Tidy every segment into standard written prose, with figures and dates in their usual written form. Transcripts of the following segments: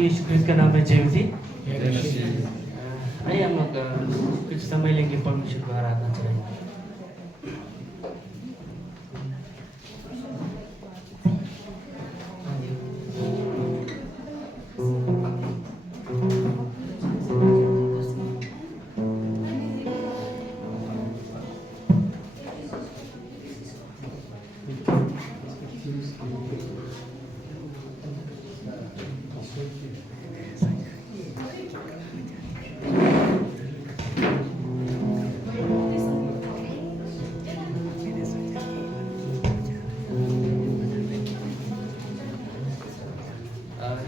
प्रभु यीशु Christ का नाम है जयंती। आइए हम लोग कुछ समय लेंगे परमेश्वर को आराधना करेंगे।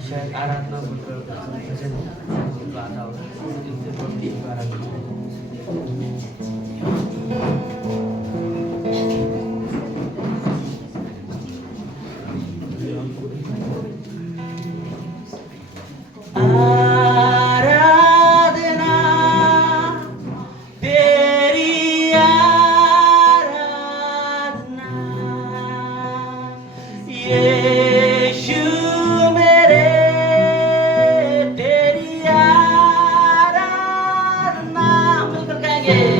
शायद आराधना बोलकर भजन गाता होगा, इससे परमेश्वर को आराधना करेंगे। आराधना तेरी आराधना यीशु मेरे, तेरी आराधना मिलकर कहेंगे।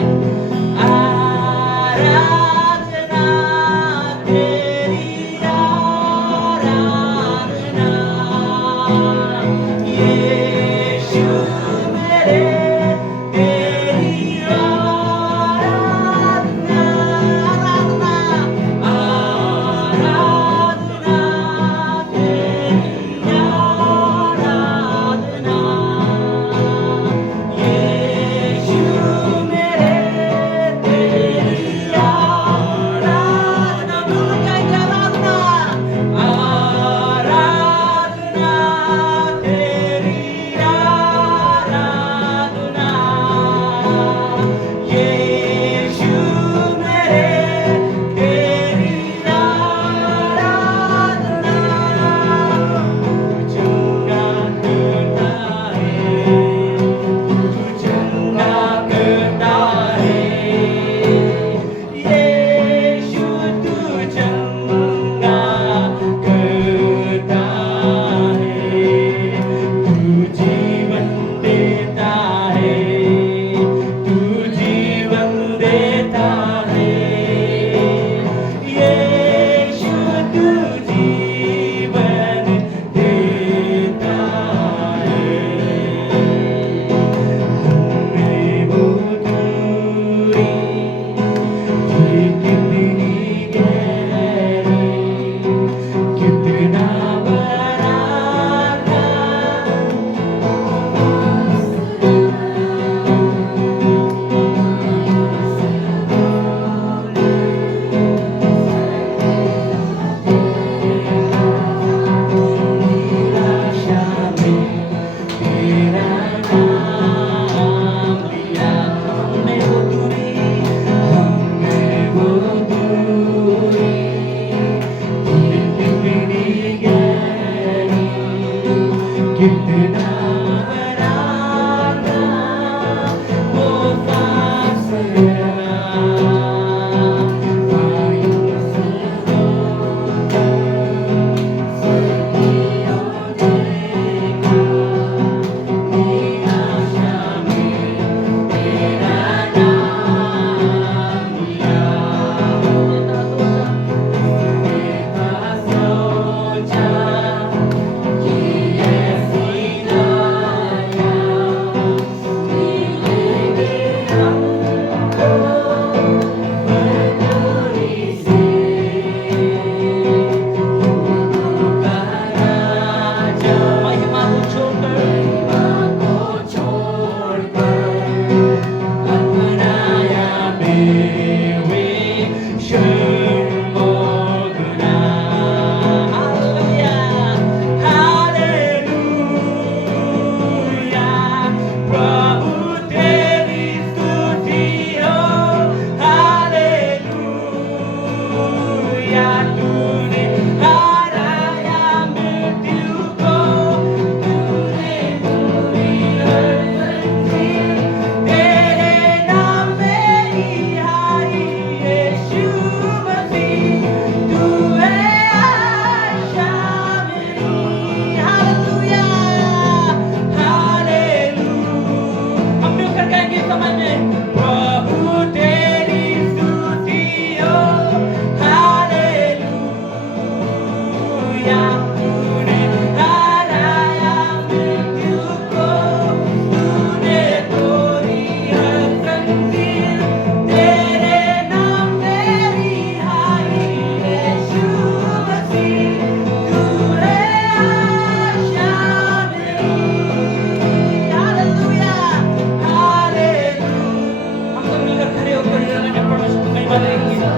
खड़े होकर इस समय में परमेश्वर की महिमा देंगे।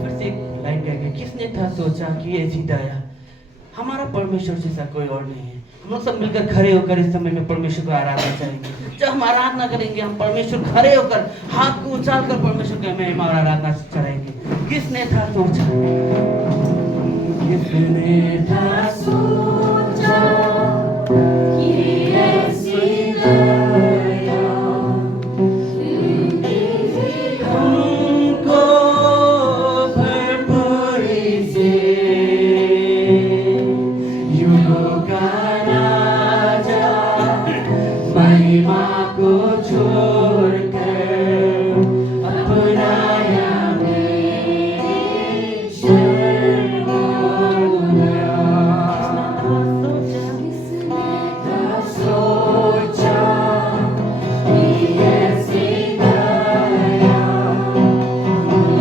फिर से एक लाइन गाएंगे। किसने था सोचा कि ये ऐसी दया, हमारा परमेश्वर जैसा कोई और नहीं है। हम लोग सब मिलकर खड़े होकर इस समय में परमेश्वर को आराधना चाहेंगे। जब हम आराधना करेंगे, हम परमेश्वर खड़े होकर हाथ को उछाल कर परमेश्वर के महिमा और आराधना चढ़ाएंगे। किसने था सोचा, किसने था सोचा कि ऐसी दया हमको भरपूरी से, युगों का राजा महिमा को छोड़कर अपनाया मेरी शरण हो गया। सोचा कि ऐसी दया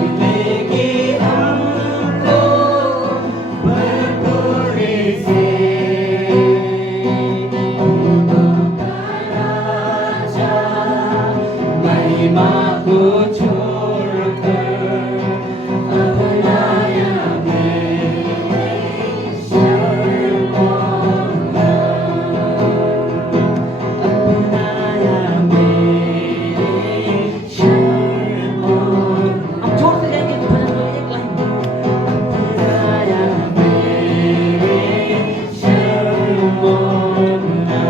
मिलेगी हमको भरपूरी से, राजा महिमा को छोड़कर अपनाया मेरी शरण हो गया। अपनाया मेरी शरण हो गया। हम जोर से गाएंगे भजन को एक लाइन। अपनाया मेरी शरण हो गया।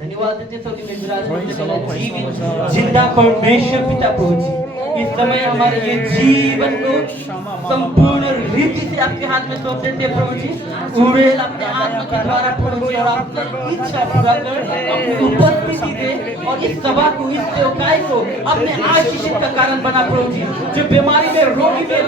धन्यवाद देते सोनी में जीवित जिंदा परमेश्वर पिता प्रभु जी, इस समय हमारे ये जीवन को संपूर्ण रीति से आपके हाथ में सौंप देते हैं प्रभु जी। उड़ेल अपने आत्मा के द्वारा प्रभु जी और अपनी इच्छा पूरा कर अपनी उपस्थिति दे और इस सभा को, इस सेवकाई को अपने आशीषित का कारण बना प्रभु जी। जो बीमारी में, रोगी में,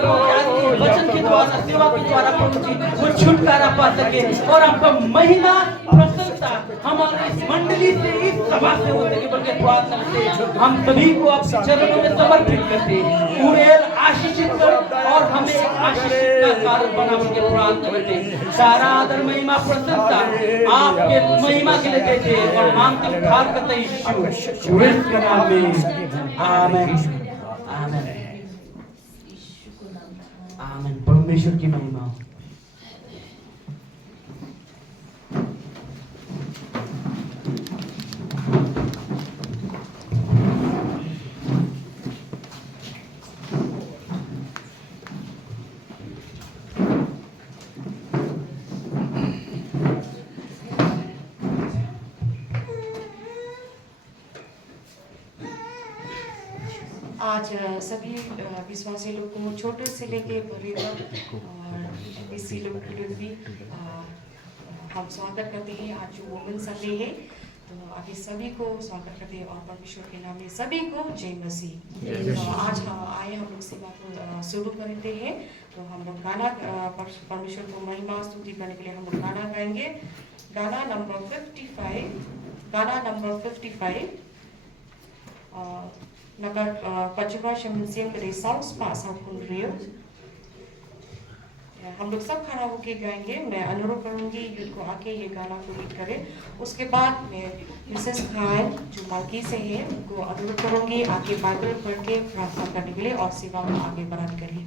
वचन के द्वारा, सेवा के द्वारा प्रभु जी वो छुटकारा पा सके और आपका महिमा प्रसन्नता हमारे इस मंडली से, इस सभा से हो सके बल्कि प्रार्थना करते हम सभी को आपके चरणों में समर्पित करते हैं। उड़ेल आशीषित कर और हमें एक आशीषित का कारण बना बल्कि प्रार्थना करते। सारा आदर, महिमा, प्रसन्नता आपके महिमा के लिए देते और मांगते उद्धार करते यीशु के नाम में। आमीन आमीन आमीन। परमेश्वर की महिमा हो। आज सभी विश्वासी लोग को छोटे से लेके बड़े तक और इसी लोग के लिए भी हम स्वागत करते हैं। आज जो वुमेन संडे है तो आगे सभी को स्वागत करते हैं और परमेश्वर के नाम में सभी को जय मसीह। जय मसीह। तो आज आए हम लोग सेवा को शुरू करते हैं। तो हम लोग गाना परमेश्वर को महिमा स्तुति करने के लिए हम लोग गाना गाएंगे। गाना नंबर 55, गाना नंबर 55 नगर पचवा शमसियम के सॉन्ग्स पास आउट कर रही हूँ। हम लोग सब खड़ा होके गाएंगे। मैं अनुरोध करूंगी यूथ को आके ये गाना को लीड करें। उसके बाद मैं मिसेस खान जो मालकी से है उनको अनुरोध करूंगी आके बाइबल पढ़ के प्रार्थना करने के लिए और सेवा में आगे बढ़ाने के लिए।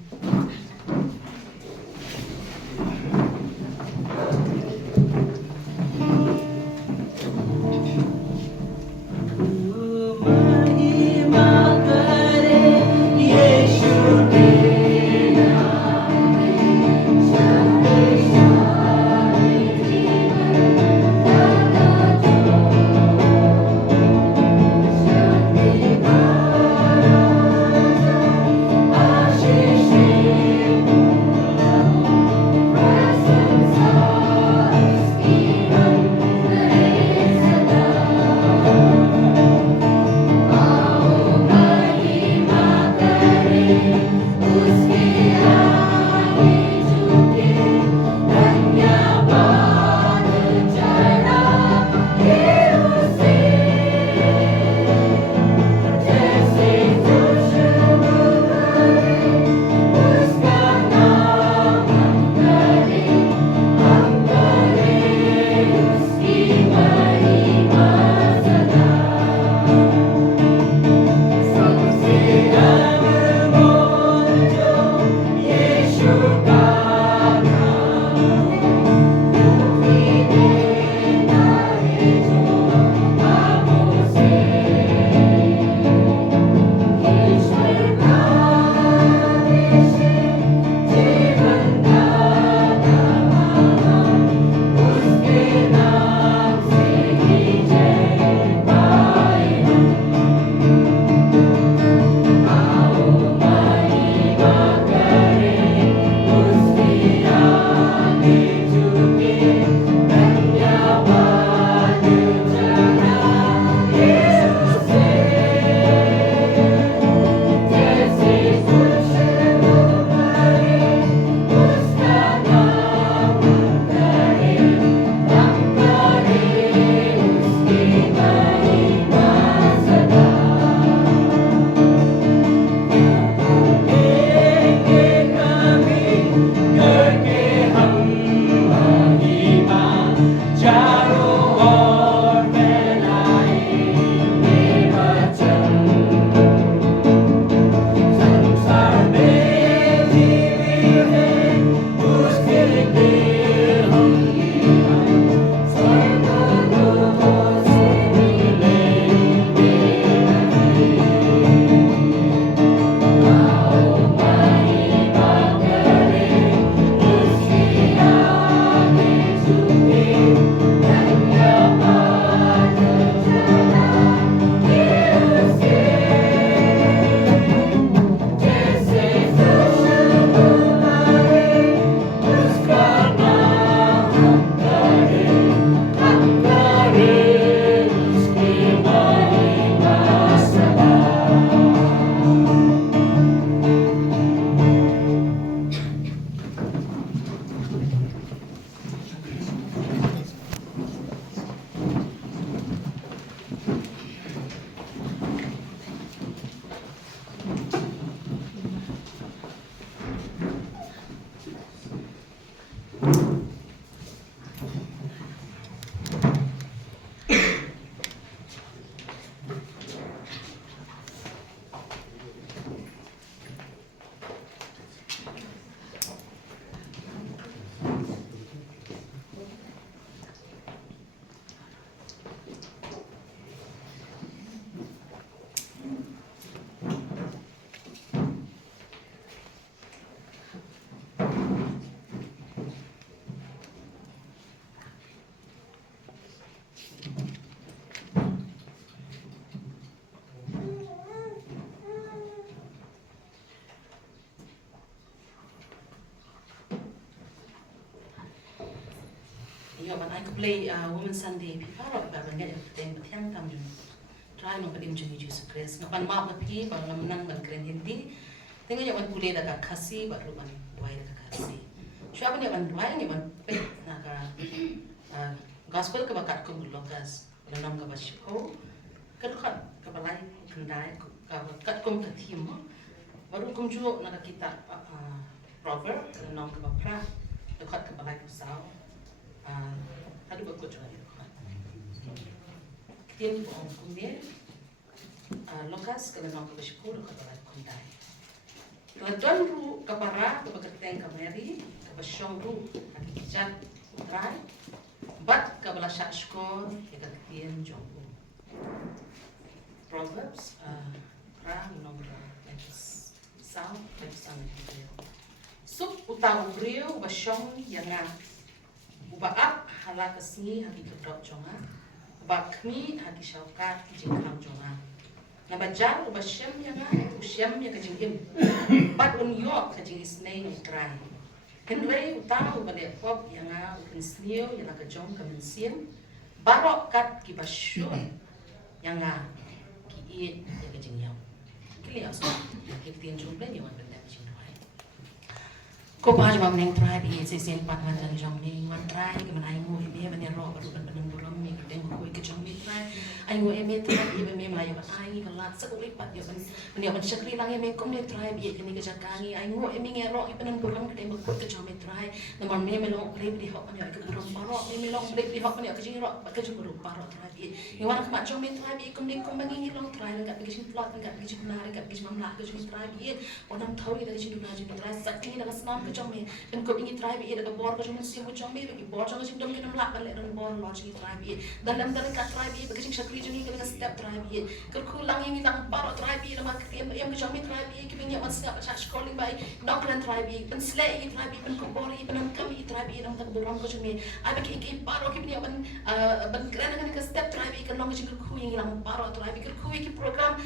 Yeah, but I could play Women's Sunday. If you follow, but banyak yang kita yang tam jun try no padim jun Jesus Christ no pan map na pi bang menang ban keren hindi tengok yang ban pulih dah kasih baru ban wai dah kasih siapa ni ban wai ni ban pe nak gospel ke bakat kum lokas dalam ke basiko keluar ke balai kendai ke bakat kum ke tim baru kum juga nak kita proverb dalam ke bapra dekat ke balai pusau tadi bagus juga ni tiang orang kumir lokas ke dalam ke basiko dekat balai kendai Tuan ru kapara ke bakateng kameri ke basyong ru hakijat utrai bat ke belasak skor ke katian jonggu Proverbs ra nomor South sup utau brio basyong yanga ubaap hala kasni hagi kedok jonga ubakmi hagi syaukat jingkang jonga nabajar ubasyam yanga usyam ya kajingim bat unyo kajing isnei utrai kenrei utau balik pop yanga ukin snio yana kajong kamensiam barok kat kibasyun yanga kiit ya kajing yaw kili aso kitin jumlah ni wan benda jing doai ko pa jam neng try bi se sen pat wan jan jong ni wan try ke manai mu bi ban ro ba ban ban buram mi ke ko ke jong mi try ai ngo em try bi me mai ba ai ka lat sa ko ri pat yo ban shakri lang em kom ni try bi ke ni ke jakangi ai ngo em nge ro ban buram ke ko ke jong mi try na man me lo re bi ho ani ke buram baro me lo re bi ho ani ke jing ro ba ke jong buram baro try bi ni wan ka ma jong mi try bi kom ni kom bangi lo try ga bi jing plot ga bi jing na ga bi jing mam la ke jong try bi onam thori da jing na jing try sakti na snam ke jong mi ben ko ingi try bi da bor ko jong si mo jong mi bi bor jong jing dom ke nam la ka le ron bor lo jing try bi dalam dalam ka try bi ke jing shakri jong ni ke step try bi ke ku lang ingi lang baro try bi ma ke em ke jong mi try bi ke bi wan snap cha scrolling by nok ran try bi ben slay ingi try bi ben ko bor i ben kam i try bi nam tak borom ko jong mi ai ke ingi baro ke bi wan ben kran ke step try bi ke long jing ku ingi lang baro try bi ke ku ki program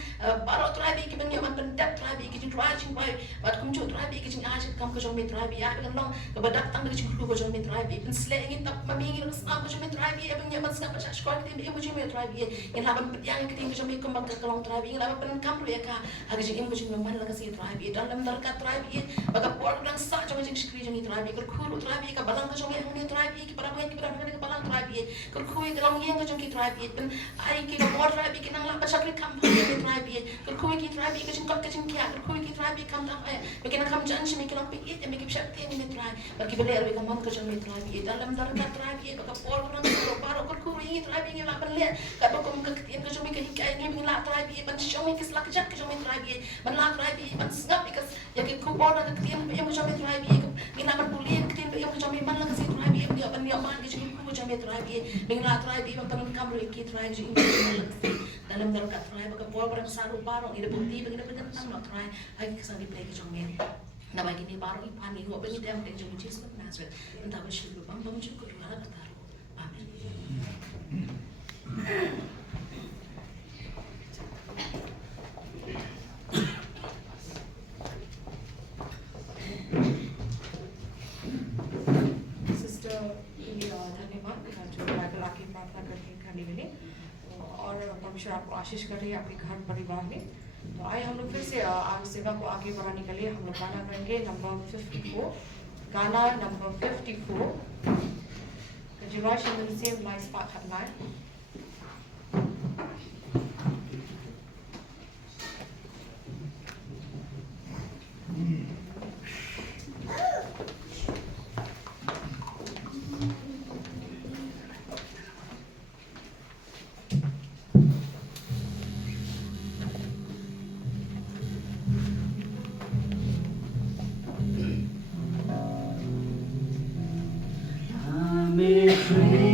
baro try bi ke ben wan ben tap try bi ke jing try jing by bat kum chu try bi ke jing a kam ko jong mi try bi a ben long ke badak tang ke jing ku ko jong mi try bi ben slay ingi tak ma mi ingi snap ko jong mi try bi ben wan snap cha scroll ke bi em ko jong mi try bi in laban yang ke ting ko jong mi kom bang ke long try bi in laban ben kam ru ya ka ha ke jing em ko jing man la ka si try bi dalam dar ka try bi baga por dang sa jong jing skri jong mi try bi ke ku ru try bi ka balang ko jong mi hang ni try bi ke para ko ki para ke balang try bi ke ku ke long yang ko jong ki try bi ben ai ki ko try bi ke nang la ba sakri kam ki try bi ke ku ki try bi ke jing ko ke jing kya ke ku ki try bi kam dang ai be ke nang kam jan shi mi ke long bi it me ke shak te mi try ba ki bele be ka mon ko jong mi try bi dalam dar ka try bi ba ka por dang ko paro ko ku ri try bi la ban le ka ba ko ke tien ko jong mi ke kai ni la try bi ban show mi ke slak jak ke jong mi try bi ban la try bi ban snap bi ke ya ke ku por dang ke tien bi em ko jong mi try bi mi na ban pulien ke tien bi em ko jong mi ban la ke si try bi em ban ni man ke jing ku jong mi try bi mi la try bi ban tan kam ru ki try jing dalam dar ka try ba ka por barang saru barang ida bukti ba ida ben tam no try ai ke sang di play ke jong mi na bagi ni baru ipan ni ngo ben dem ke jong Jesus Nazareth entah ba shi bang bang ju ko ru ala ka amen sister धन्यवाद जो Bible आके प्रार्थना करके करने के लिए और परमेश्वर आपको आशीष करे आपके घर परिवार में। तो आइए हम लोग फिर से आज सेवा को आगे बढ़ाने के लिए हम लोग गाना गाएंगे नंबर 54 गाना number 54 Jivash in the same line spot at line. I'm a dream.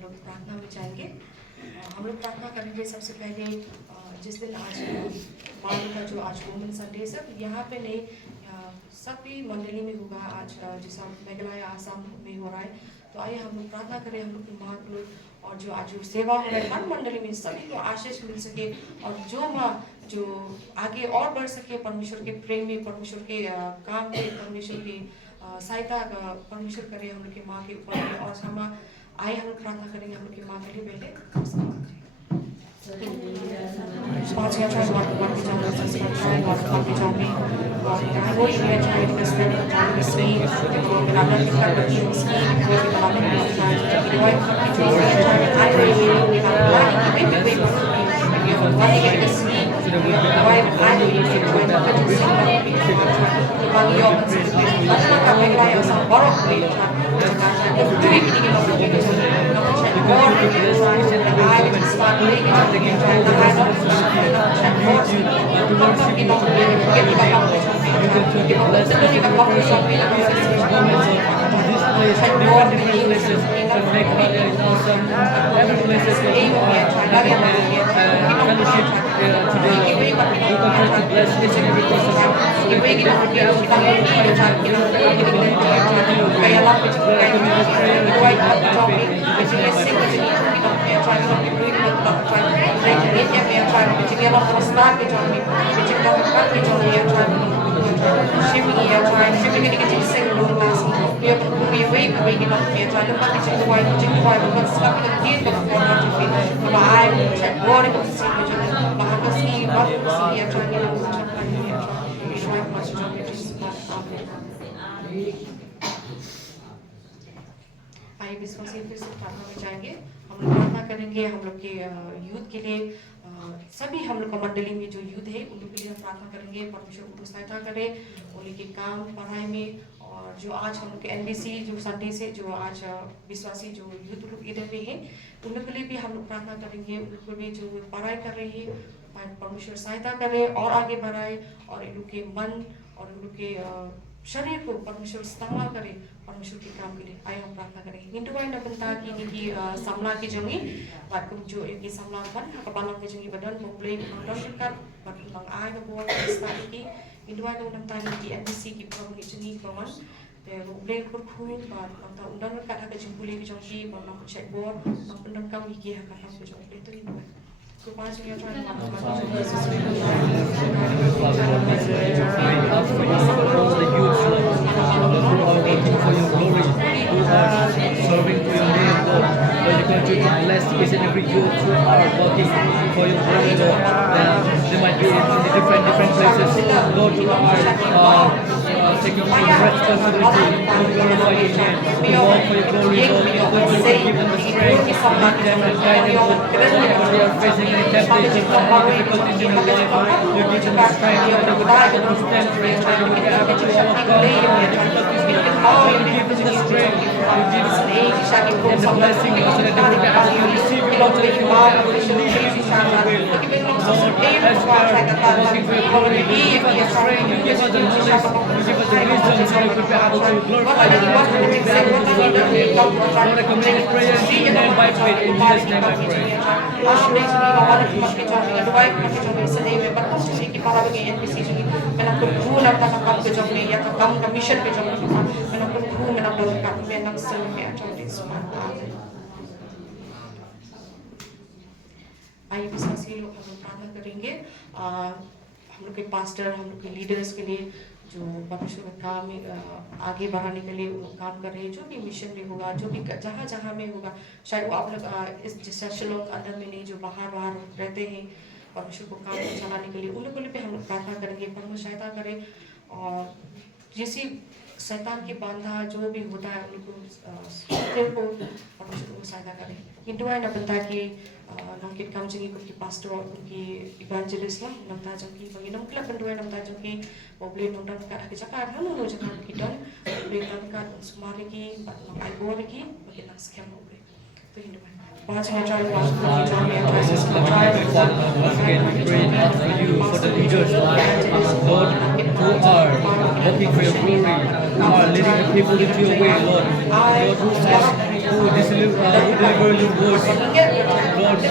हम लोग प्रार्थना में जाएंगे। हम लोग प्रार्थना करेंगे सबसे पहले। जिस दिन आज बाल का जो आज वुमेन संडे सब यहाँ पे नहीं, सभी मंडली में होगा आज, जैसा मेघालय आसाम में हो रहा है। तो आइए हम लोग प्रार्थना करें, हम लोग के माँ लोग और जो आज सेवा हो रहा है हर मंडली में सभी को आशीष मिल सके, और जो माँ जो आगे और बढ़ सके परमेश्वर के प्रेम में, परमेश्वर के काम में, परमेश्वर की सहायता परमेश्वर करे हम लोग के माँ के ऊपर में। और हम आए हम लोग प्रार्थना करेंगे हम लोग के माँ के लिए पहले। God's going to try to work with John, let's try and work with John. I wish we had tried to spend the time to see, but I'm not going to be ski, because we're not going to be trying to do it. I really have planning to make the way for me. We're planning to get the ski. Why I really need to try to do something. Bang yo, mas nakapag tayo sa borok ko yung tuwing hindi ko na check more. I would start making it. आइए विश्वासी फिर से प्रार्थना में जाएंगे। हम लोग प्रार्थना करेंगे हम लोग के यूथ के लिए, सभी हम लोग का मंडली में जो यूथ है उन लोग के लिए हम प्रार्थना करेंगे परमेश्वर उनको सहायता करे उनके काम पढ़ाई में। और जो आज हम लोग के एनबीसी जो संडे से जो आज विश्वासी जो यूथ लोग इधर में है उन लोग के लिए भी हम लोग प्रार्थना करेंगे। उन लोग भी जो पढ़ाई कर रही है परमेश्वर सहायता करे और आगे बढ़ाए, और इन लोग के मन और इन लोग के शरीर को परमेश्वर इस्तेमाल करे परमेश्वर के काम के लिए। आइए हम प्रार्थना करें। Hindu ay nabenta kini ki samla ki jongi bat kum jo ki samla ban kapalang ki jongi badan moblay nondon dekat bat lang ay na buat ista ki Hindu ay nabenta ki NBC ki program ki jongi program te moblay kurku bat nonton undang dekat hak jempuli ki jongi bat nak check board nak undang kam ki hak hak ki jongi itu Hindu ay Kupang sini try serving to your name, Lord. Lord, you continue to bless each and every youth who are working for your glory, Lord. They might be in different places, Lord, who are taking on responsibility to glorify your name, to walk for your glory, Lord. Lord, give them the strength, give them the guidance, Lord. Whenever they are facing any temptation or difficulties in their life, Lord, give them the strength, Lord, to stand for each other, to overcome the difficulties, Lord. Give them the strength, you give us and the blessing, so that they will be able to receive your love, that you will be able to lead us into your will. Lord, as we are working for your glory, you give us the strength, you give us the knowledge, you give us the wisdom, so that we will be able to glorify your name, so that we will be able to love your name. Lord, I commit this prayer in your name by faith, in Jesus' name I pray. आइए विश्वासी लोग हम लोग प्रार्थना करेंगे हम लोग के पास्टर हम लोग के लीडर्स के लिए जो परमेश्वर का काम आगे बढ़ाने के लिए वो काम कर रहे हैं, जो भी मिशन में होगा, जो भी जहाँ जहाँ में होगा, शायद वो आप लोग इस जैसे लोग अंदर में नहीं जो बाहर बाहर रहते हैं परमेश्वर को काम चलाने के लिए, उन लोगों पे हम लोग प्रार्थना करेंगे परमेश्वर सहायता करे। और जैसे शैतान के बांधा जो भी होता है उनको परमेश्वर को सहायता करे। Hindu ay nabenta ki nangkit kam jangi ki pastor ki evangelist lah namta jangi bagi nam klap benduai namta jangi moble nonton kat hak jakar hanu no jangan kidan moble kat sumari ki ai bor ki bagi nak sekian moble to Hindu ay once again try to once again we pray and ask for you for the leaders, Lord, who are working for your glory, who are leading the people into your way, Lord, who are deliver your word, Lord,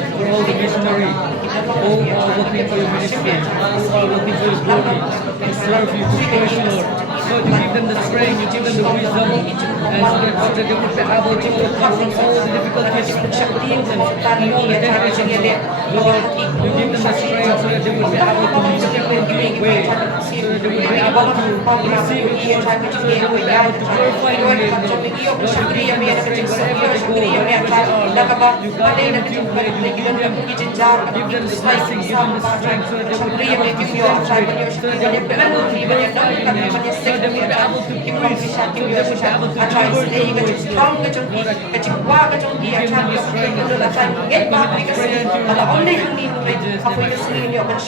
for all the missionaries who are working for your ministry, who are working for your glory, to serve you, to praise you, Lord. Lord, you give them the strength, you give them the wisdom, and so that they will be able to overcome from all the difficulties, and all the temptations, Lord. You give them the strength so that they will be able to meet your way, so that they will be able to receive it, Lord, so that they will be able to glorify your name, Lord. Lord, you give them the strength wherever they go, wherever they are, Lord. You guide them to your way, you give them the blessing, give them the strength so that they will be able to celebrate, so that they will be able to glorify your name, so that they will be able to preach, so that they will be able to deliver your words, Lord. Lord, give them the strength, give them the strength to your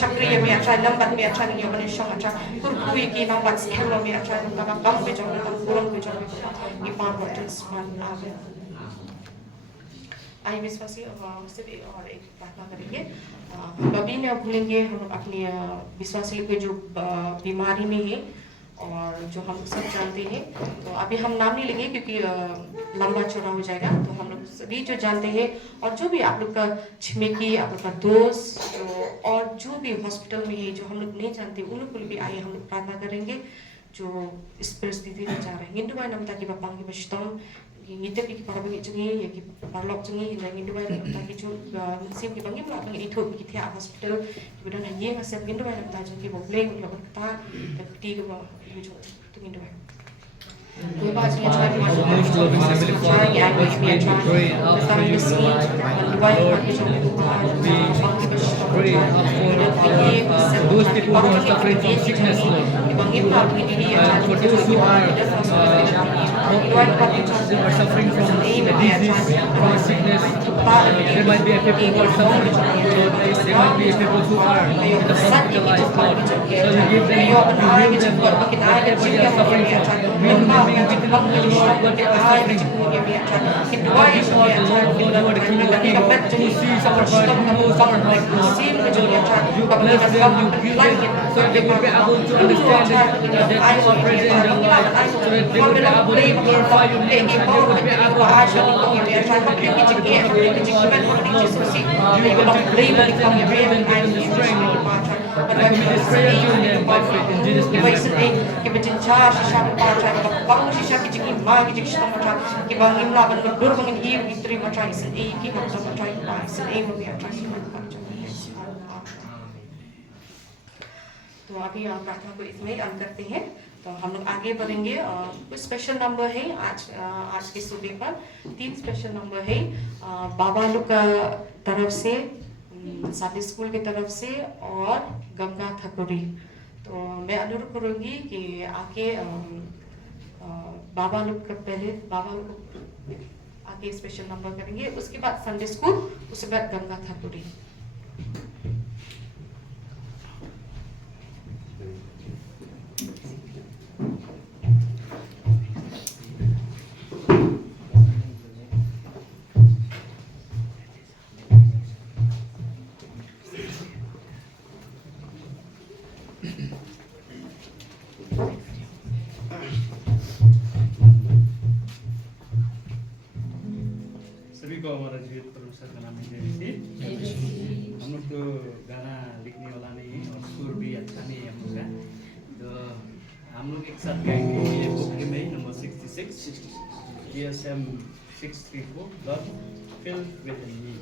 आइए विश्वासी सिर्फ और एक प्रार्थना करेंगे। कभी ना भूलेंगे हम अपने विश्वासी लोग के जो बीमारी में है और जो हम सब जानते हैं, तो अभी हम नाम नहीं लेंगे क्योंकि लंबा चौड़ा हो जाएगा। तो हम लोग सभी जो जानते हैं और जो भी आप लोग का छिमेकी, आप लोग का दोस्त और जो भी हॉस्पिटल में है जो हम लोग नहीं जानते, उन लोग को भी आइए हम लोग प्रार्थना करेंगे जो इस परिस्थिति में जा रहे हैं। इंदु भाई नमता की बापा की बचतम ngite pi para bangi chungi ya ki parlok chungi la ngindu bai ta ki chu sim ki bangi la bangi itho ki thia hospital ki bidan hanye nga sem ngindu bai ta chungi bo bleng la ban ta ta ti ko ba yu chu tu ngindu bai तो बात ये चाहे most loving Heavenly Father, let's begin to pray and ask for your Lord. We pray and ask for those people who are suffering from sickness, Lord. And for those who are suffering from a disease, from a sickness, there might be a people who are suffering, Lord. There might be a people who are in the hospitalized, Lord. So you give them, you heal them, Lord. Whatever they are suffering from, we know we can help them, Lord, what they are suffering. God is all the Lord of Lords, you are the King of Kings, who sees our heart, who knows our heart, Lord. You bless them, you give them, so that they will be able to understand that you are present in their life, so that they will be able to glorify your name, and they will be able to show all the different capabilities of your Lord. You will bless them, you give them the strength, Lord. I commit this prayer to your name by faith in Jesus' name. तो अभी हम प्रार्थना को इसमें अंत करते हैं। तो हम लोग आगे बढ़ेंगे। कुछ स्पेशल नंबर है आज के सुबह पर 3 स्पेशल नंबर है बाबा लोग का तरफ से, संडे स्कूल की तरफ से और गंगा ठाकुरी। तो मैं अनुरोध करूँगी कि आके बाबा लोग का पहले बाबा लोग आके स्पेशल नंबर करेंगे, उसके बाद संडे स्कूल, उसके बाद गंगा ठाकुरी। सभी को हमारा जीवित परमेश्वर का नाम में हम लोग तो गाना लिखने वाला नहीं है और सुर भी अच्छा नहीं है हम लोग का, तो हम लोग एक साथ गाएंगे ये बुक में number 66 GSM 634 Lord fill within me।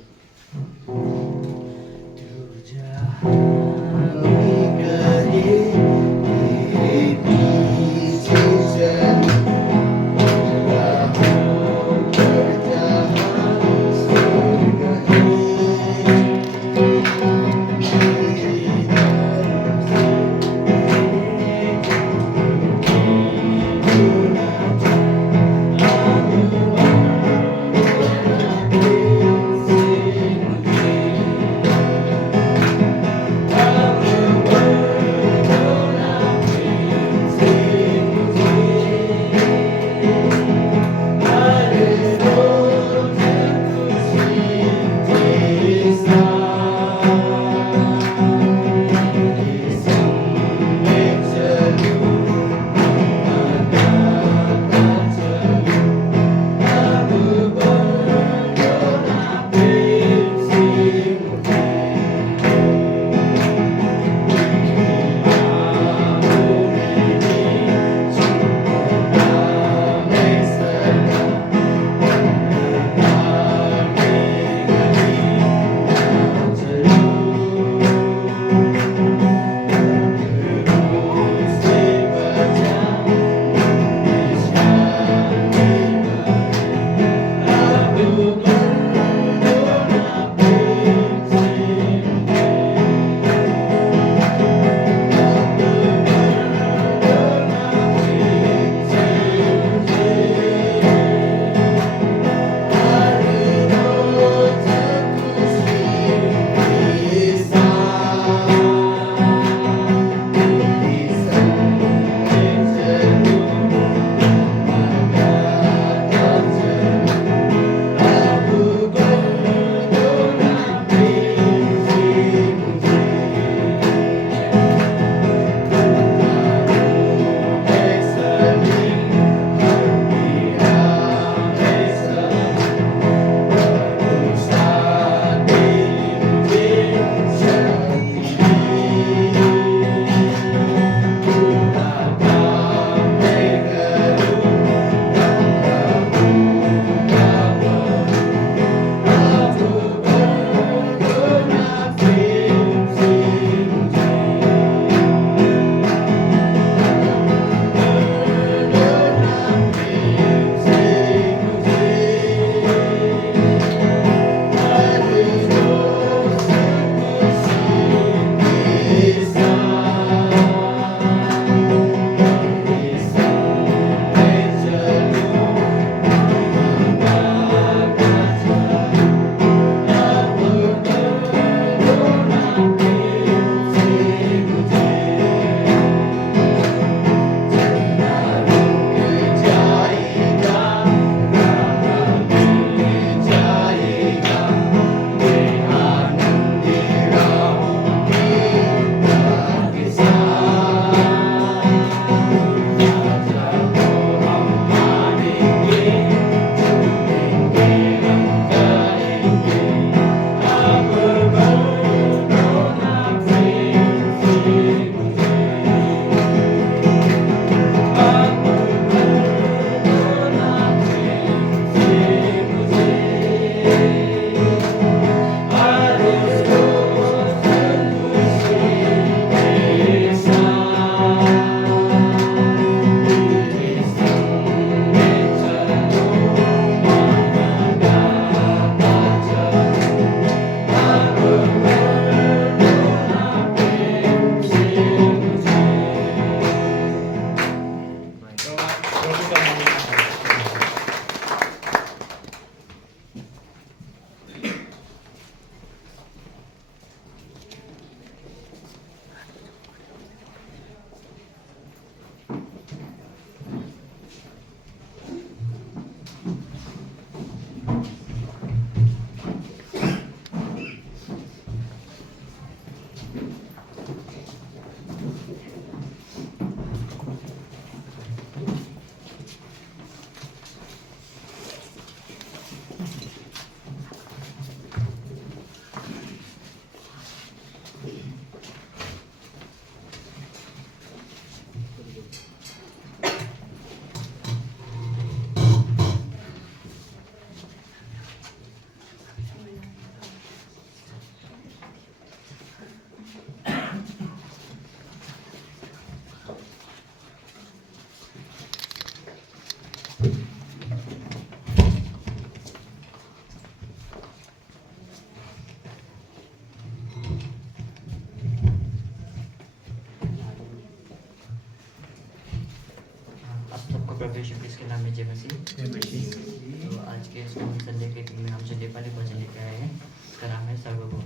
यीशु क्रिस्ट के नाम में जय मसीह। तो आज के संडे के दिन में हम जो नेपाली भजन लेकर आए हैं, इसका नाम है सर्वभौम।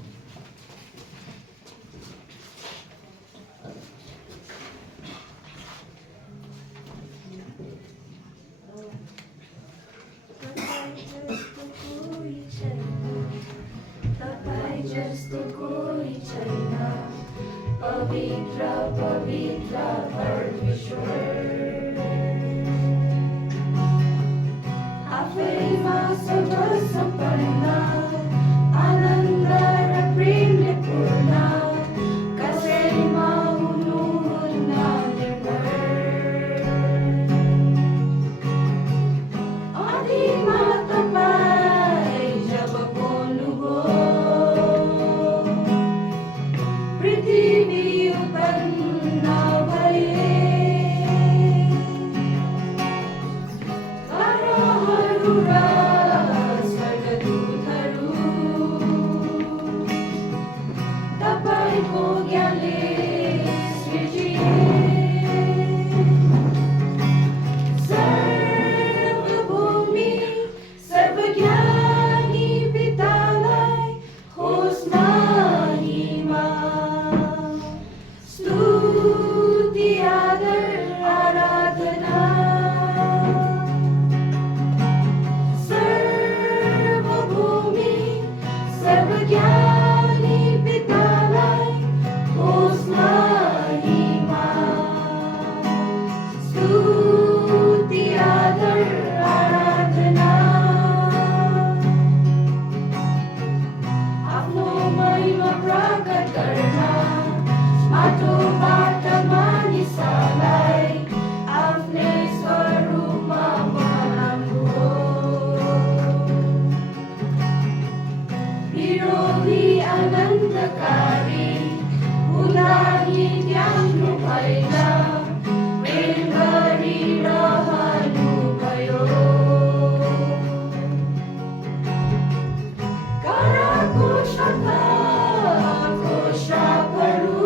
पवित्र पवित्र परमेश्वर आफैमा सर्वसम्पन्न आनन्द र प्रेमले पूर्ण कसैमा हुनुहुन्न निर्भर आदिमा तपाईँ जब बोल्नुभयो पृथ्वी उत्पन्न भए ताराहरू र स्वर्गदूतहरू तपाईँको ज्ञानले सृजिए सर्वभूमि सर्वज्ञानी पितालाई होस् महिमा स्तुति आदर आराधना सर्वभूमि सर्वज्ञानी पितालाई होस् महिमा स्तुति आदर आराधना आफ्नो महिमा प्रकट गर्न माटोबाट मानिसलाई आफ्नै स्वरूपमा बनाउनुभयो विरोधी अनन्तकारी उदारी त्याग्नु भएन प्रेम गरिरहनुभयो कराको शब्दको श्रापहरू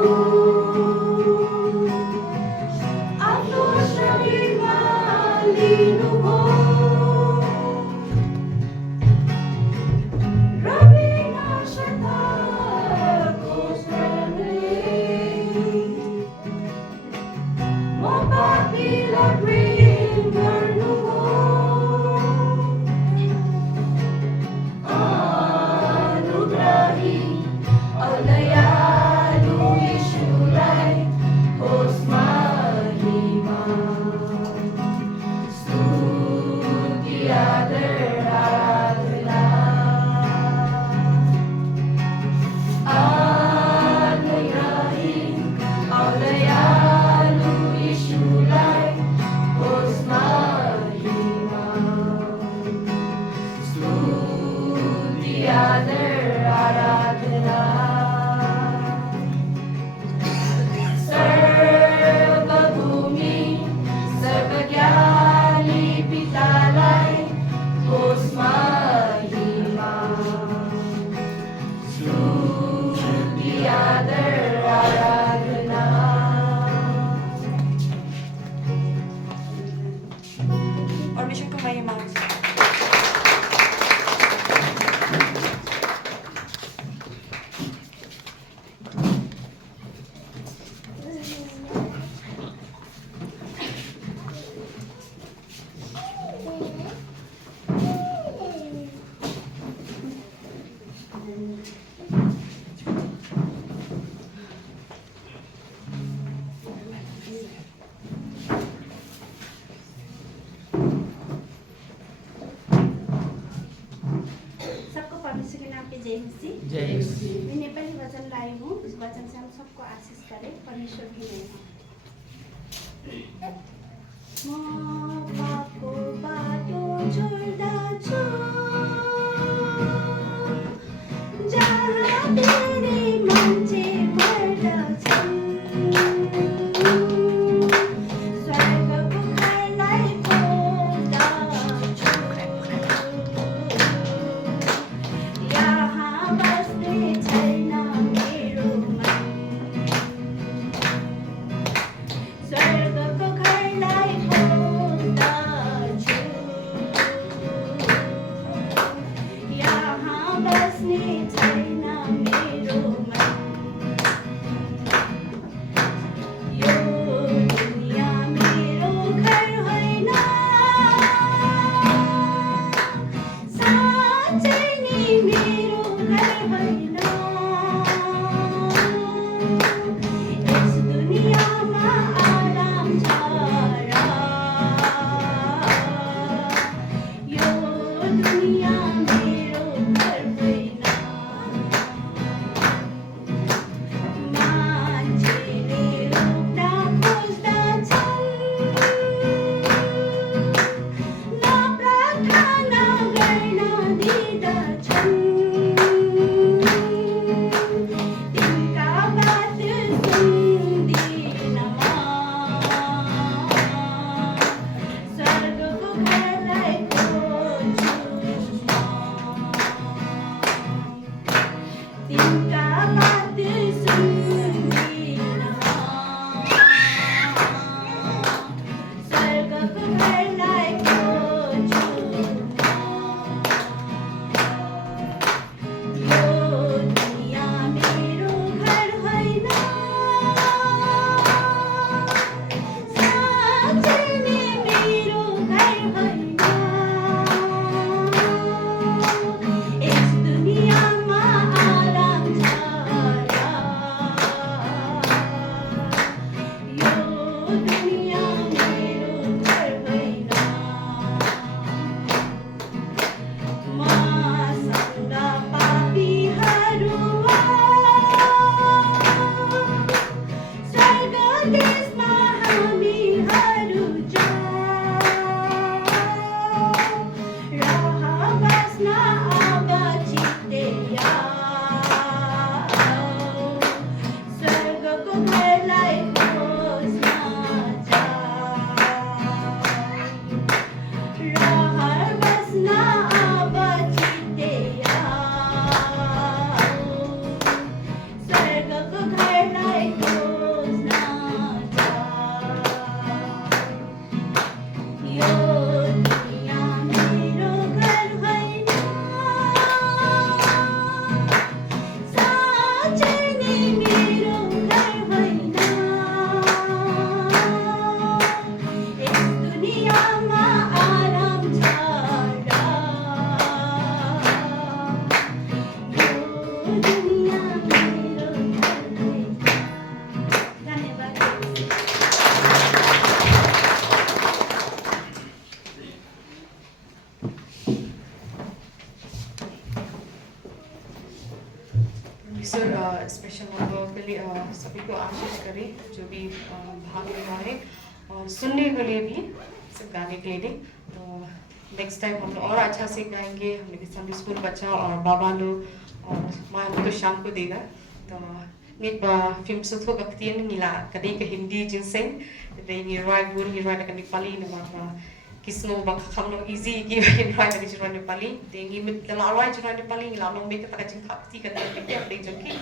आफ्नो शरीरमा लिनुभयो र विनाशताको स्वरले म पापीलाई प्रेम गर्नुभयो अनुग्रही औ दयालु यीशुलाई होस् महिमा स्तुति आदर आराधना अनुग्रही औ दयालु यीशुलाई होस् महिमा स्तुति आदर आराधना सर्वभूमि सर्वज्ञानी पितालाई होस् महिमा स्तुति आदर आराधना परमेश्वर को महिमा होस्। सबको परमेश्वर के नाम पे जय मसीह। मैं नेपाली वचन लाई हूँ। इस वचन से हम सबको आशीष करें। परमेश्वर की महिमा। म पापको बाटो छोड्दछु, जहाँ धेरै मान्छे मर्दछन्। स्वर्गको घरलाई खोज्दछु, यहाँ बस्ने छैन मेरो मन। स्वर्गको घरलाई खोज्दछु, सर स्पेशल नंबर के लिए सभी को आशीष करें जो भी भाग ले रहा है और सुनने के लिए भी सिर्फ गाने के लिए नहीं। तो नेक्स्ट टाइम हम लोग और अच्छा से गाएंगे। हम लोग संडे स्कूल बच्चा और बाबा लोग और माँ हमको तो शाम को देगा। तो nit ba film sutu kaktian nila kadai ke Hindi jinseng dai ni rai bun ni rai ka Nepali na ma kisno ba khamno easy ki rai ka jiran Nepali de ngi mit la rai jiran Nepali la long me ka ta jing thapti ka ta ke dai jaki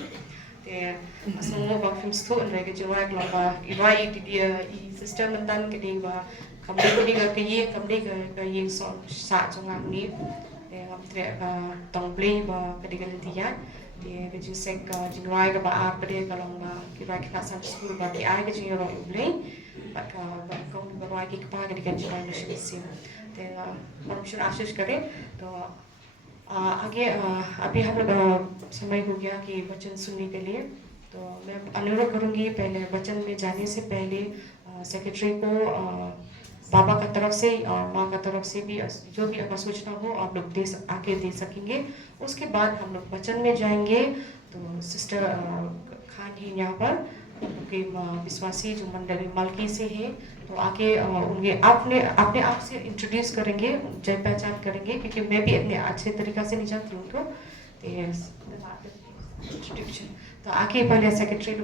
te asmo ba film sutu rai ka jiran la ba rai di dia sister mentan ke dai ba kamde ko ga ke ye kamde ka ye so sa jongang ni de ngam tre ka tong play ba ka dai ka dia dia kejusek jingrai ke ba pada kalau kira kita sampai sekolah ba dia ke jingrai ublay pak ba kau ba rai ke pa ke jingrai national sim te परमेश्वर आशीष करे। तो आगे अभी हम लोग समय हो गया कि वचन सुनने के लिए। तो मैं अनुरोध करूंगी पहले वचन में जाने से पहले सेक्रेटरी को बाबा का तरफ से और माँ का तरफ से भी जो भी अगर सूचना हो आप लोग आके दे सकेंगे। उसके बाद हम लोग वचन में जाएंगे। तो सिस्टर खान ही यहाँ पर उनके विश्वासी जो मंडली मलकी से है तो आके उनके अपने आप से इंट्रोड्यूस करेंगे, जय पहचान करेंगे क्योंकि मैं भी अपने अच्छे तरीक़ा से नहीं जानती हूँ। तो इंट्रोडक्शन तो आके पहले सेक्रेटरी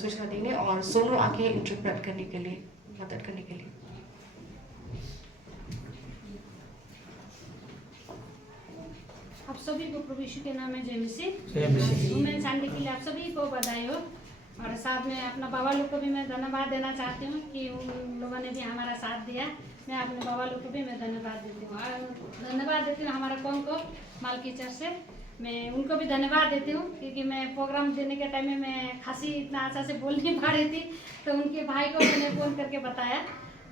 सूचना देंगे और सोनू आके इंटरप्रेट करने के लिए मदद करने के लिए। आप सभी को प्रभु यीशु के नाम में जय मसीह। वुमेन संडे के लिए आप सभी को बधाई हो और साथ में अपना बाबा लोग को भी मैं धन्यवाद देना चाहती हूँ कि उन लोगों ने भी हमारा साथ दिया। मैं अपने बाबा लोग को भी मैं धन्यवाद देती हूँ और धन्यवाद देती हूँ हमारा कौन को मालकी चर्च से मैं उनको भी धन्यवाद देती हूँ, क्योंकि मैं प्रोग्राम देने के टाइम में मैं खासी इतना अच्छा से बोल नहीं पा रही थी, तो उनके भाई को मैंने फ़ोन करके बताया।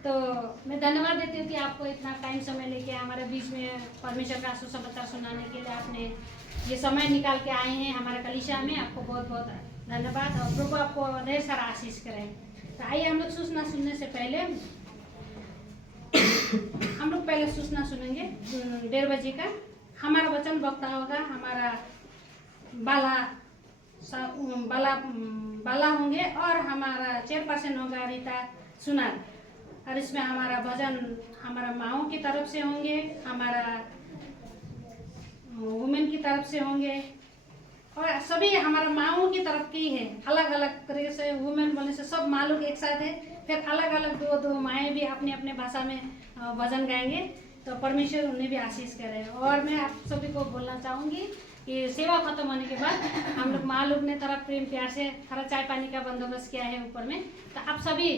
तो मैं धन्यवाद देती हूँ कि आपको इतना टाइम समय लेके हमारे बीच में परमेश्वर का सुसमाचार सुनाने के लिए आपने ये समय निकाल के आए हैं हमारे कलीसिया में। आपको बहुत बहुत धन्यवाद और प्रभु आपको ढेर सारा आशीष करें। तो आइए हम लोग सूचना सुनने से पहले हम लोग पहले सूचना सुनेंगे 1:30 बजे का। हमारा वचन वक्ता होगा हमारा बाला होंगे और हमारा चेयरपर्सन होगा रीता सुनार। और इसमें हमारा भजन हमारा माओ की तरफ से होंगे, हमारा वुमेन की तरफ से होंगे और सभी हमारा माओ की तरफ की है। अलग अलग तरीके से वुमेन बोलने से सब माँ लोग एक साथ है, फिर अलग अलग दो माएँ भी अपने अपने भाषा में भजन गाएंगे। तो परमेश्वर उन्हें भी आशीष करे। और मैं आप सभी को बोलना चाहूँगी कि सेवा खत्म होने के बाद हम लोग माँ लोग ने थोड़ा प्रेम प्यार से थोड़ा चाय पानी का बंदोबस्त किया है ऊपर में। तो आप सभी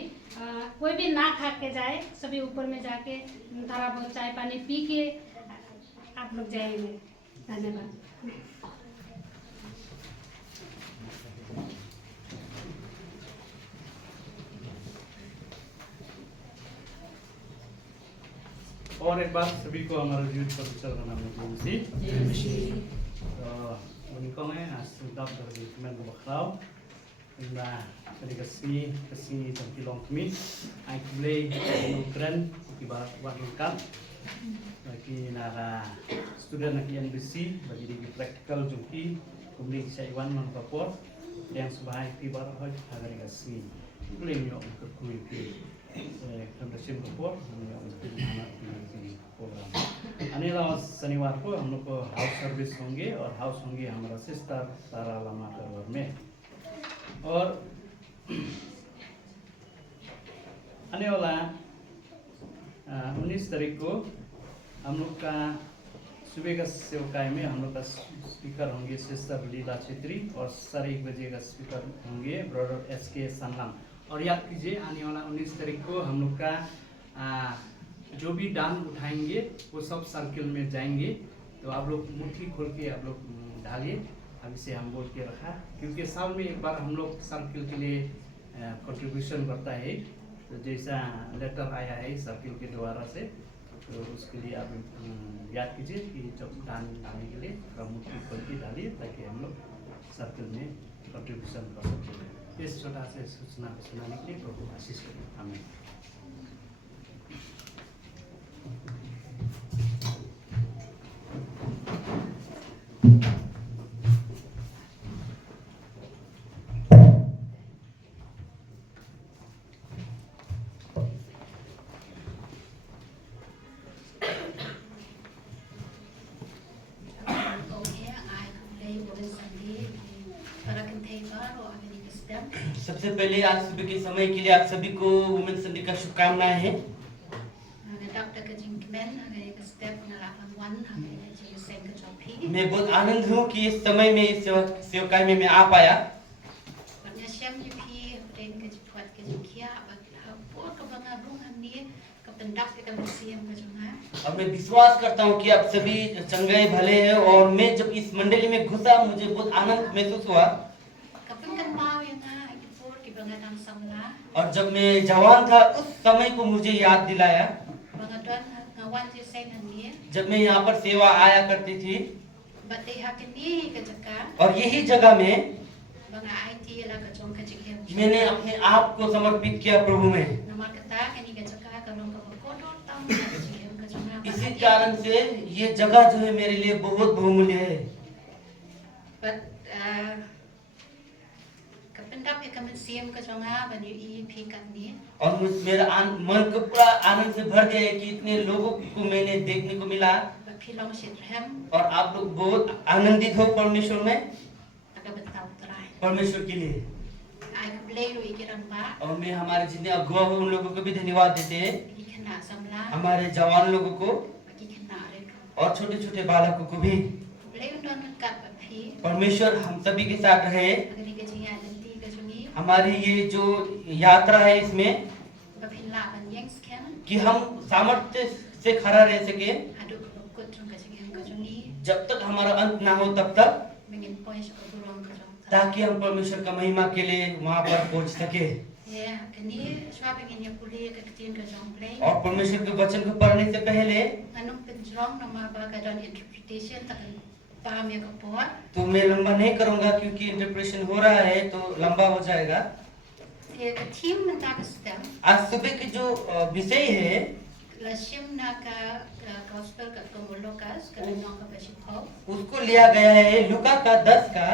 कोई भी ना खा के जाए, सभी ऊपर में जाके थोड़ा बहुत चाय पानी पी के आप लोग जाएंगे। धन्यवाद। और एक बार सभी को हमारा यूथ परिचय बनाने के लिए unikong asudap dari teman baklau na delegasi kesini dan kilong kami ai kulai nukran ibarat warlengkap lagi nara student lagi yang besi bagi di practical jumpi kemudian saya Iwan Manpapor yang sebagai ibarat hoj delegasi kulai nyok kerkui Foundation Papor yang nama program आने वाला शनिवार को हम लोग को house service होंगे और house होंगे हमारा सिस्टर तारा लामा करवर में। और आने वाला 19 तारीख को हम लोग का सुबह का सेवकाई में हम लोग का स्पीकर होंगे सिस्टर लीला छेत्री और 1:30 बजे का स्पीकर होंगे ब्रदर SK सनलाम। और याद कीजिए आने वाला 19 तारीख को हम लोग का जो भी दान उठाएंगे वो सब सर्किल में जाएंगे। तो आप लोग मुट्ठी खोल के आप लोग डालिए। अभी से हम बोल के रखा क्योंकि साल में एक बार हम लोग सर्किल के लिए कंट्रीब्यूशन करता है। तो जैसा लेटर आया है सर्किल के द्वारा से, तो उसके लिए आप याद कीजिए कि जब दान डालने के लिए मुट्ठी खोल के डालिए ताकि हम लोग सर्किल में कंट्रीब्यूशन कर सकें। इस छोटा से सूचना सुनाने के लिए प्रभु आशीष करें। हमें सबसे पहले आज सुबह के समय के लिए आप सभी को वुमेन संडे का शुभकामनाएं हैं। मैं बहुत आनंद हूँ कि इस समय में इस सेवकाई में मैं आ पाया। और मैं विश्वास करता हूँ कि आप सभी चंगे भले हैं। और मैं जब इस मंडली में घुसा मुझे बहुत आनंद महसूस हुआ। और जब मैं जवान था उस समय को मुझे याद दिलाया जब मैं यहाँ पर सेवा आया करती थी। और यही जगह में मैंने अपने आप को समर्पित किया प्रभु में। इसी कारण से ये जगह जो है मेरे लिए बहुत बहुमूल्य है। और मेरा मन को पूरा आनंद से भर गया कि इतने लोगों को मैंने देखने को मिला। और आप लोग बहुत आनंदित हो परमेश्वर में, परमेश्वर के लिए। और मैं हमारे जितने अगुआ हो उन लोगों को भी धन्यवाद देते हैं, हमारे जवान लोगों को और छोटे छोटे बालकों को भी। परमेश्वर हम सभी के साथ रहे। हमारी ये जो यात्रा है इसमें कि हम सामर्थ्य से खड़ा रह सके। जब तक हमारा अंत ना हो तब तक, Mengin poi sa kadurong ka jong. ताकि हम परमेश्वर का महिमा के लिए वहां पर पहुंच सके Ya, kini swa mengin ya puli ka ketien ka jong play. और परमेश्वर के वचन को पढ़ने से पहले Anong penjrong nama ba ka don interpretation takan paham ya ka pot. तो मैं लंबा नहीं करूंगा क्योंकि इंटरप्रेशन हो रहा है तो लंबा हो जाएगा। Ya ka team menta ka stem. आज सुबह के जो विषय है La sim na ka gospel ka kumulokas ka nong ka basipho. उसको लिया गया है लुका का 10 का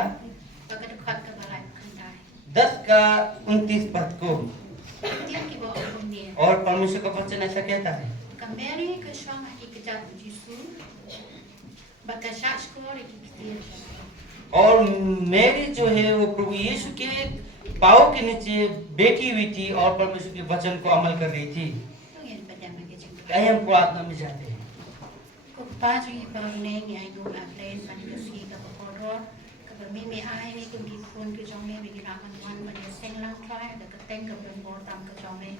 Pagka dukhat ka balay kantai. 10 का 29 पद को। Ketien ki bo ang niya. और परमेश्वर का वचन ऐसा कहता है, Ka Mary ka siyang hakikijat ng Jisu. Baka siya skor ikikitien siya. और मेरी जो है वो प्रभु यीशु के पाँव के नीचे बैठी हुई थी और परमेश्वर के वचन को अमल कर रही थी। Ito yan pa dyan magiging. आइए हम प्रार्थना में जाते हैं। Kung paano yung ibang neng ay nung atlayin panikasi ka pakodor. Kapag may ay ni kung gipon ka jong may bigiraman man maniseng lang try. Nagkateng ka bang tam ka jong may.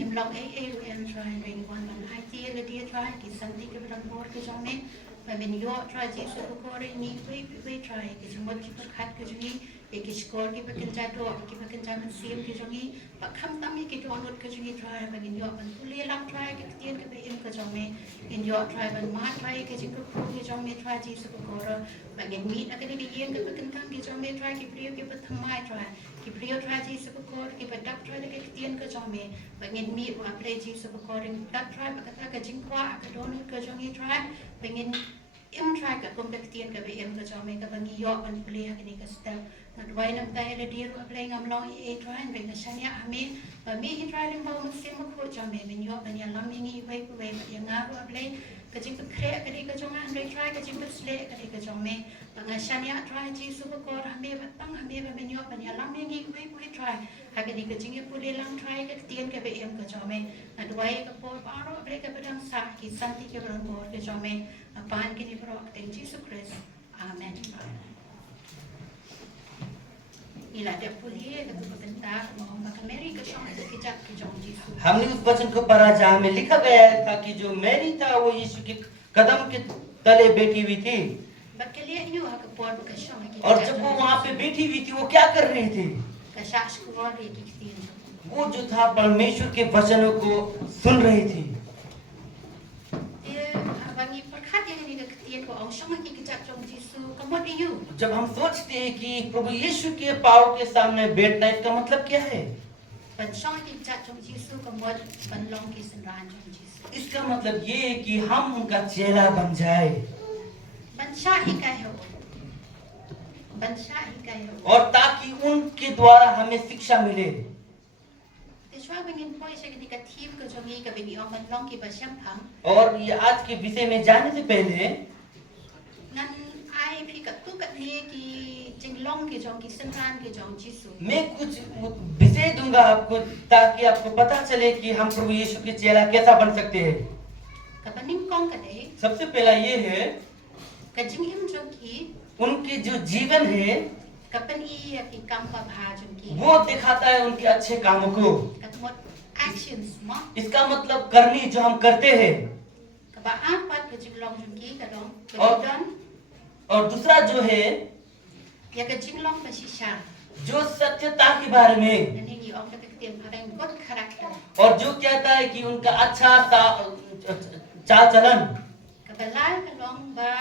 Imlong AAUN try ring one man ay tiya na diya try. Kisanti ka bang board ka jong may. Paminyo try jiso ko kore ni we try. Kisumot ki pagkat ka jong Ikiscore ki pakinjado, ki pakinjado sim ki jongi, pakham tami ki donut ka jongi try bagin yo ban tuli lang try ki tien ka be im ka jongi, in yo try ban ma try ki jing ko ki jongi try ji su ko ro, bagin meet akani ki yen ka pakintang ki jongi try ki priyo ki pathamai try, ki priyo try ji su ko ki padak try ki tien ka jongi, bagin meet wa play ji su ko ring dak try pakata ka jing kwa ka donut ka jongi try, bagin im try ka kum ka tien ka be im ka jongi ka bangi yo ban play akani ka step. Nadway nam tayo na dito ka play ngam long i-try and bring a shanya amin. But me i-try rin ba umasim ako jam eh. Minyo ba niya laming i-way ko way. But yung nga ko play. Kajing ka kre ka di ka jong and try kajing ka sle ka di ka jong me. Pang shanya try jisu ko ko rame ba tang hame ba minyo ba niya laming i-way ko i-try. Haka di kajing i-puli lang try ka tiyan ka ba iyam ka jong me. Nadway ka po paro play ka ba dang sa ki santi ka ba dang board ka jong me. Apahan kini bro akting Jisu Christ. Amen. Ila dia puli ka bentar mau maka Mary ka siyang kejap ke jong Jisu. हमने उस वचन को पढ़ा जहाँ में लिखा गया था कि जो मैरी था वो यीशु के कदम के तले बैठी हुई थी। Bakaliya niyo ha kapor ka siyang और जब वो वहाँ पे बैठी हुई थी वो क्या कर रही थी? ka siya skor ikitin. वो जो था परमेश्वर के वचनों को सुन रही थी। Bangi perkat yang ni ketian ko ang siyang kejap jong Jisu. Kamot iyo. जब हम सोचते हैं कि प्रभु यीशु के पाँव के सामने बैठना इसका मतलब क्या है? Ban siyang kejap jong Jisu kamot banlong ki senran jong Jisu. इसका मतलब ये है कि हम उनका चेला बन जाए Ban siya hikay ho. Ban siya hikay ho. और ताकि उनके द्वारा हमें शिक्षा मिले। Iswa bangin po siya kini ka team ko jong ka bini ang banlong ki ba siyang pang. और ये आज के विषय में जाने से पहले Nan ai phi ka tu ka ni ki jinglong ki jong ki senran ki jong Jisu. मैं कुछ विषय दूंगा आपको ताकि आपको पता चले कि हम प्रभु यीशु के चेला कैसा बन सकते हैं। Kapaning kong ka day सबसे पहला ये है ka jinghim jong ki उनके जो जीवन है kapan iya ki kampa bha jong ki. वो दिखाता है उनके अच्छे कामों को। Katmot actions mo. इसका मतलब करनी जो हम करते हैं। Kaba apat ka jinglong jong ki ka dong. Oh. Kadon और दूसरा जो है ya ka jinglong ba si siya. जो सत्यता के बारे में Naningi ang kapitian parang good character. और जो कहता है कि उनका अच्छा चाल चलन। Kabalal ka long ba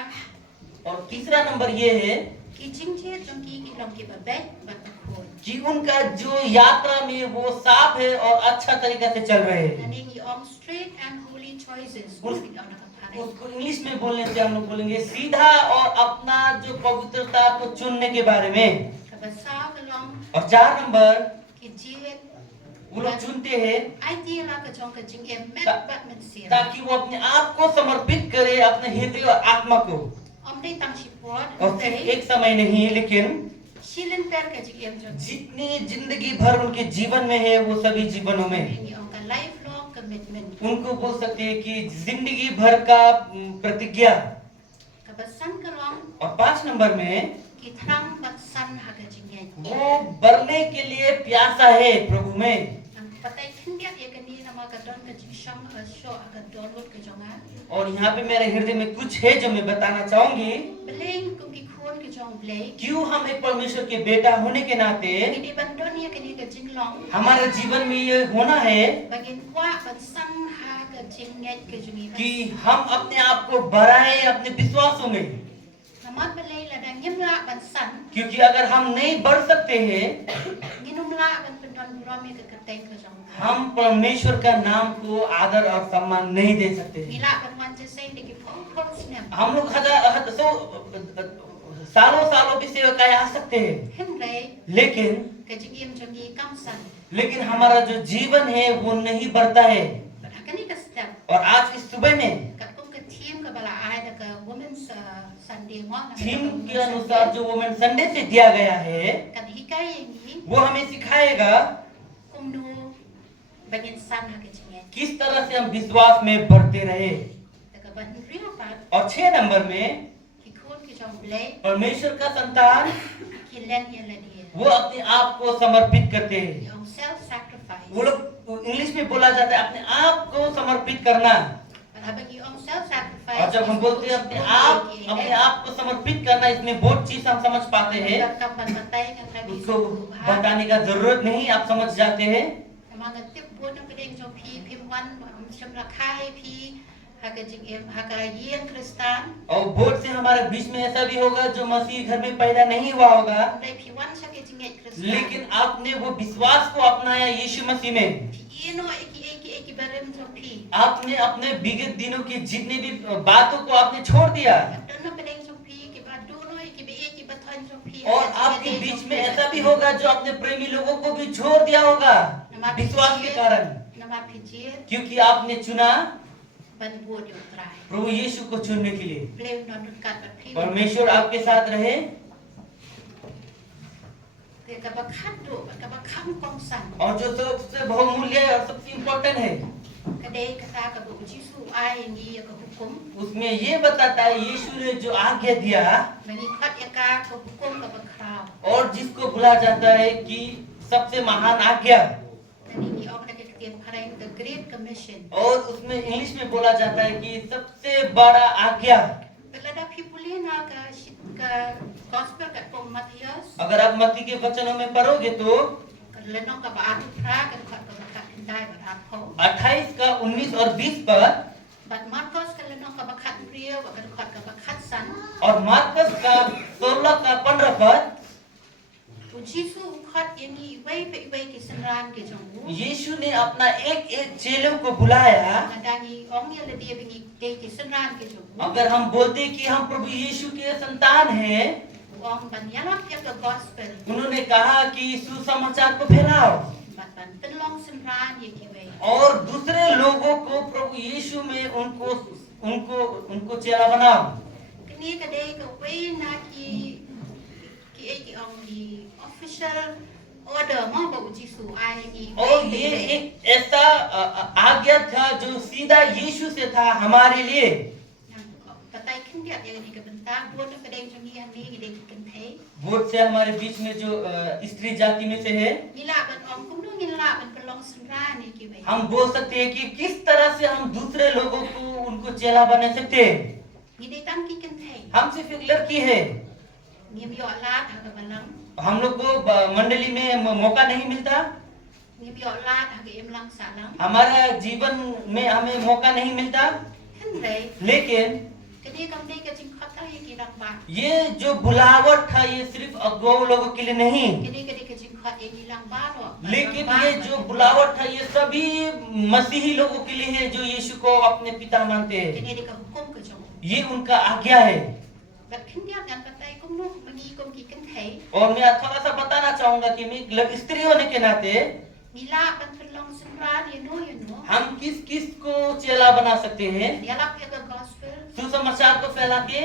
और तीसरा नंबर ये है ki jingje jong ki long ki ba bet ba ko. कि उनका जो यात्रा में वो साफ है और अच्छा तरीका से चल रहे हैं। Naningi ang straight and holy choices. Us- Hindi ako nakapare. उसको इंग्लिश में बोलने से हम लोग बोलेंगे सीधा और अपना जो पवित्रता को चुनने के बारे में। Kabasa ka long और 4 नंबर ki jiet वो लोग चुनते हैं idea la ka jong ka jing met Ta- bat men sir. ताकि वो अपने आप को समर्पित करे अपने हृदय और आत्मा को। Om dei tang sipot. और सिर्फ एक समय नहीं लेकिन Silin per ka jing jong. जितनी जिंदगी भर उनके जीवन में है वो सभी जीवनों में Naningi ang ka lifelong commitment. उनको बोल सकते हैं कि जिंदगी भर का प्रतिज्ञा। Kabasan ka long और 5 नंबर में ki trang baksan ha ka jing वो बढ़ने के लिए प्यासा है प्रभु में। Ang patay kindiat ya kanina mga kadon ka jing siyang asyo agad donut ka jong ha. और यहाँ पे मेरे हृदय में कुछ है जो मैं बताना चाहूंगी। Beleng kum ki khôn ki jong blei. क्यों हम एक परमेश्वर के बेटा होने के नाते Ini bandon ya kini ke jing long. हमारे जीवन में ये होना है Bagin kwa ban sang ha ke jing nget ke jungi. कि हम अपने आप को बढ़ाएं अपने विश्वासों में, Namat belei la dan nyem la ban san. क्योंकि अगर हम नहीं बढ़ सकते हैं Nginum la ban pendon burame ke keteng ke jong. हम परमेश्वर का नाम को आदर और सम्मान नहीं दे सकते। Mila ban wan je sei de ki phong phong snem. हम लोग सालों भी सेवकाई आ सकते हैं, Hen rei लेकिन ke jing yem jungi kam san. हमारा जो जीवन है वो नहीं बढ़ता है। Ban hakani ke step. और आज की सुबह में Kat kum ke thiem ke bala ai de ke women's Sunday morning. Theme के अनुसार जो वुमेन संडे से दिया गया है Kat hikai ni वो हमें सिखाएगा kum nu bagin san ha ke jing nget. किस तरह से हम विश्वास में बढ़ते रहे। De ke ban real pat और 6 नंबर में ki khôn ki jong blei परमेश्वर का संतान ki len ye la dia. वो अपने आप को समर्पित करते हैं। Yang self sacrifice. वो लोग इंग्लिश में बोला जाता है अपने आप को समर्पित करना। Pada bagi orang self sacrifice. और जब हम बोलते हैं अपने आप को समर्पित करना, इसमें बहुत चीज हम समझ पाते हैं, Kapan batai kan kami उसको बताने का जरूरत नहीं, आप समझ जाते हैं। Memang ngetip buat yang pedeng jom pi pimwan macam rakai pi haga jing haga yen Kristen. और बहुत से हमारे बीच में ऐसा भी होगा जो मसीह घर में पैदा नहीं हुआ होगा, Dai piwan sake jing Kristen. लेकिन आपने वो विश्वास को अपनाया यीशु मसीह में। Eno eki barem jom pi. आपने अपने विगत दिनों की जितने भी बातों को आपने छोड़ दिया। Dono pedeng jom pi ki ba dono eki batan jom pi. और आपके बीच में ऐसा भी होगा जो अपने प्रेमी लोगों को भी छोड़ दिया होगा विश्वास के कारण, Nama pijir क्योंकि आपने चुना ban buat yang terakhir. प्रभु यीशु को चुनने के लिए। Beliau non dekat berpi. परमेश्वर आपके साथ रहे Dia kabakan do, kabakan kongsan. और जो सबसे बहुमूल्य और सबसे इम्पोर्टेंट है Kadai kata kabu Jisu ai ni ya hukum. उसमें ये बताता है यीशु ने जो आज्ञा दिया Mengikat ya ka hukum kabakrau. और जिसको बुला जाता है कि सबसे महान आज्ञा, Dan ini orang nak ketiak parai the Great Commission. और उसमें इंग्लिश में बोला जाता है कि सबसे बड़ा आज्ञा। Belada pipuli na ka gospel kat Pom Matius. अगर आप मत्ती के वचनों में पढ़ोगे तो Lenong ka baatu pra kan kat kabakat kendai berapo. 28 का 19 और 20 पर Bat Marcos ka lenong ka bakat priyo kan kat kabakat san. और मार्कस का 16 का 15 पर Jisu ukhat ini ibai pe ibai ki senran ke jonggu. यीशु ने अपना एक एक चेलों को बुलाया। Nadani ong ya le dia bingi de ki senran ke jonggu. अगर हम बोलते कि हम प्रभु यीशु के संतान हैं, Ong ban yalak ya ka gospel. उन्होंने कहा कि सुसमाचार को फैलाओ Bat ban penlong senran ye ki bai. और दूसरे लोगों को प्रभु यीशु में उनको चेला बनाओ। Kini ka de ka wei na ki eki ong di official order mo ba Jisu ai ki. और ये एक ऐसा आज्ञा था जो सीधा यीशु से था हमारे लिए। Patai kin dia yang di kebentar buat apa deng jongi yang ni de kin thei. बहुत से हमारे बीच में जो स्त्री जाति में से है, Mila ban ong kum do ngila ban pelong senran ye ki bai. हम बोल सकते हैं कि किस तरह से हम दूसरे लोगों को उनको चेला बना सकते हैं। Ni de tam ki kin thei. हम सिर्फ एक लड़की है, Ni yo lat ha ka balang. हम लोग को मंडली में मौका नहीं मिलता, Ni yo lat ha ka emlang salang. हमारा जीवन में हमें मौका नहीं मिलता, Hen rei लेकिन kini kam de ka jing khata ye ki dak ba. ये जो बुलावट था ये सिर्फ अगुआ लोगों के लिए नहीं, Kini ka de ka jing khat ye ni lang ba ro. लेकिन ये जो बुलावट था ये सभी मसीही लोगों के लिए है जो यीशु को अपने पिता मानते हैं। Kini de ka hukum ka jong. ये उनका आज्ञा है। Bat kin dia kan patai kum no mangi kum ki kin thei. और मैं थोड़ा सा बताना चाहूंगा कि मैं स्त्री होने के नाते Mila ban pelong senran ye no. हम किस किस को चेला बना सकते हैं, Dia lap ya ka gospel. सुसमाचार को फैला के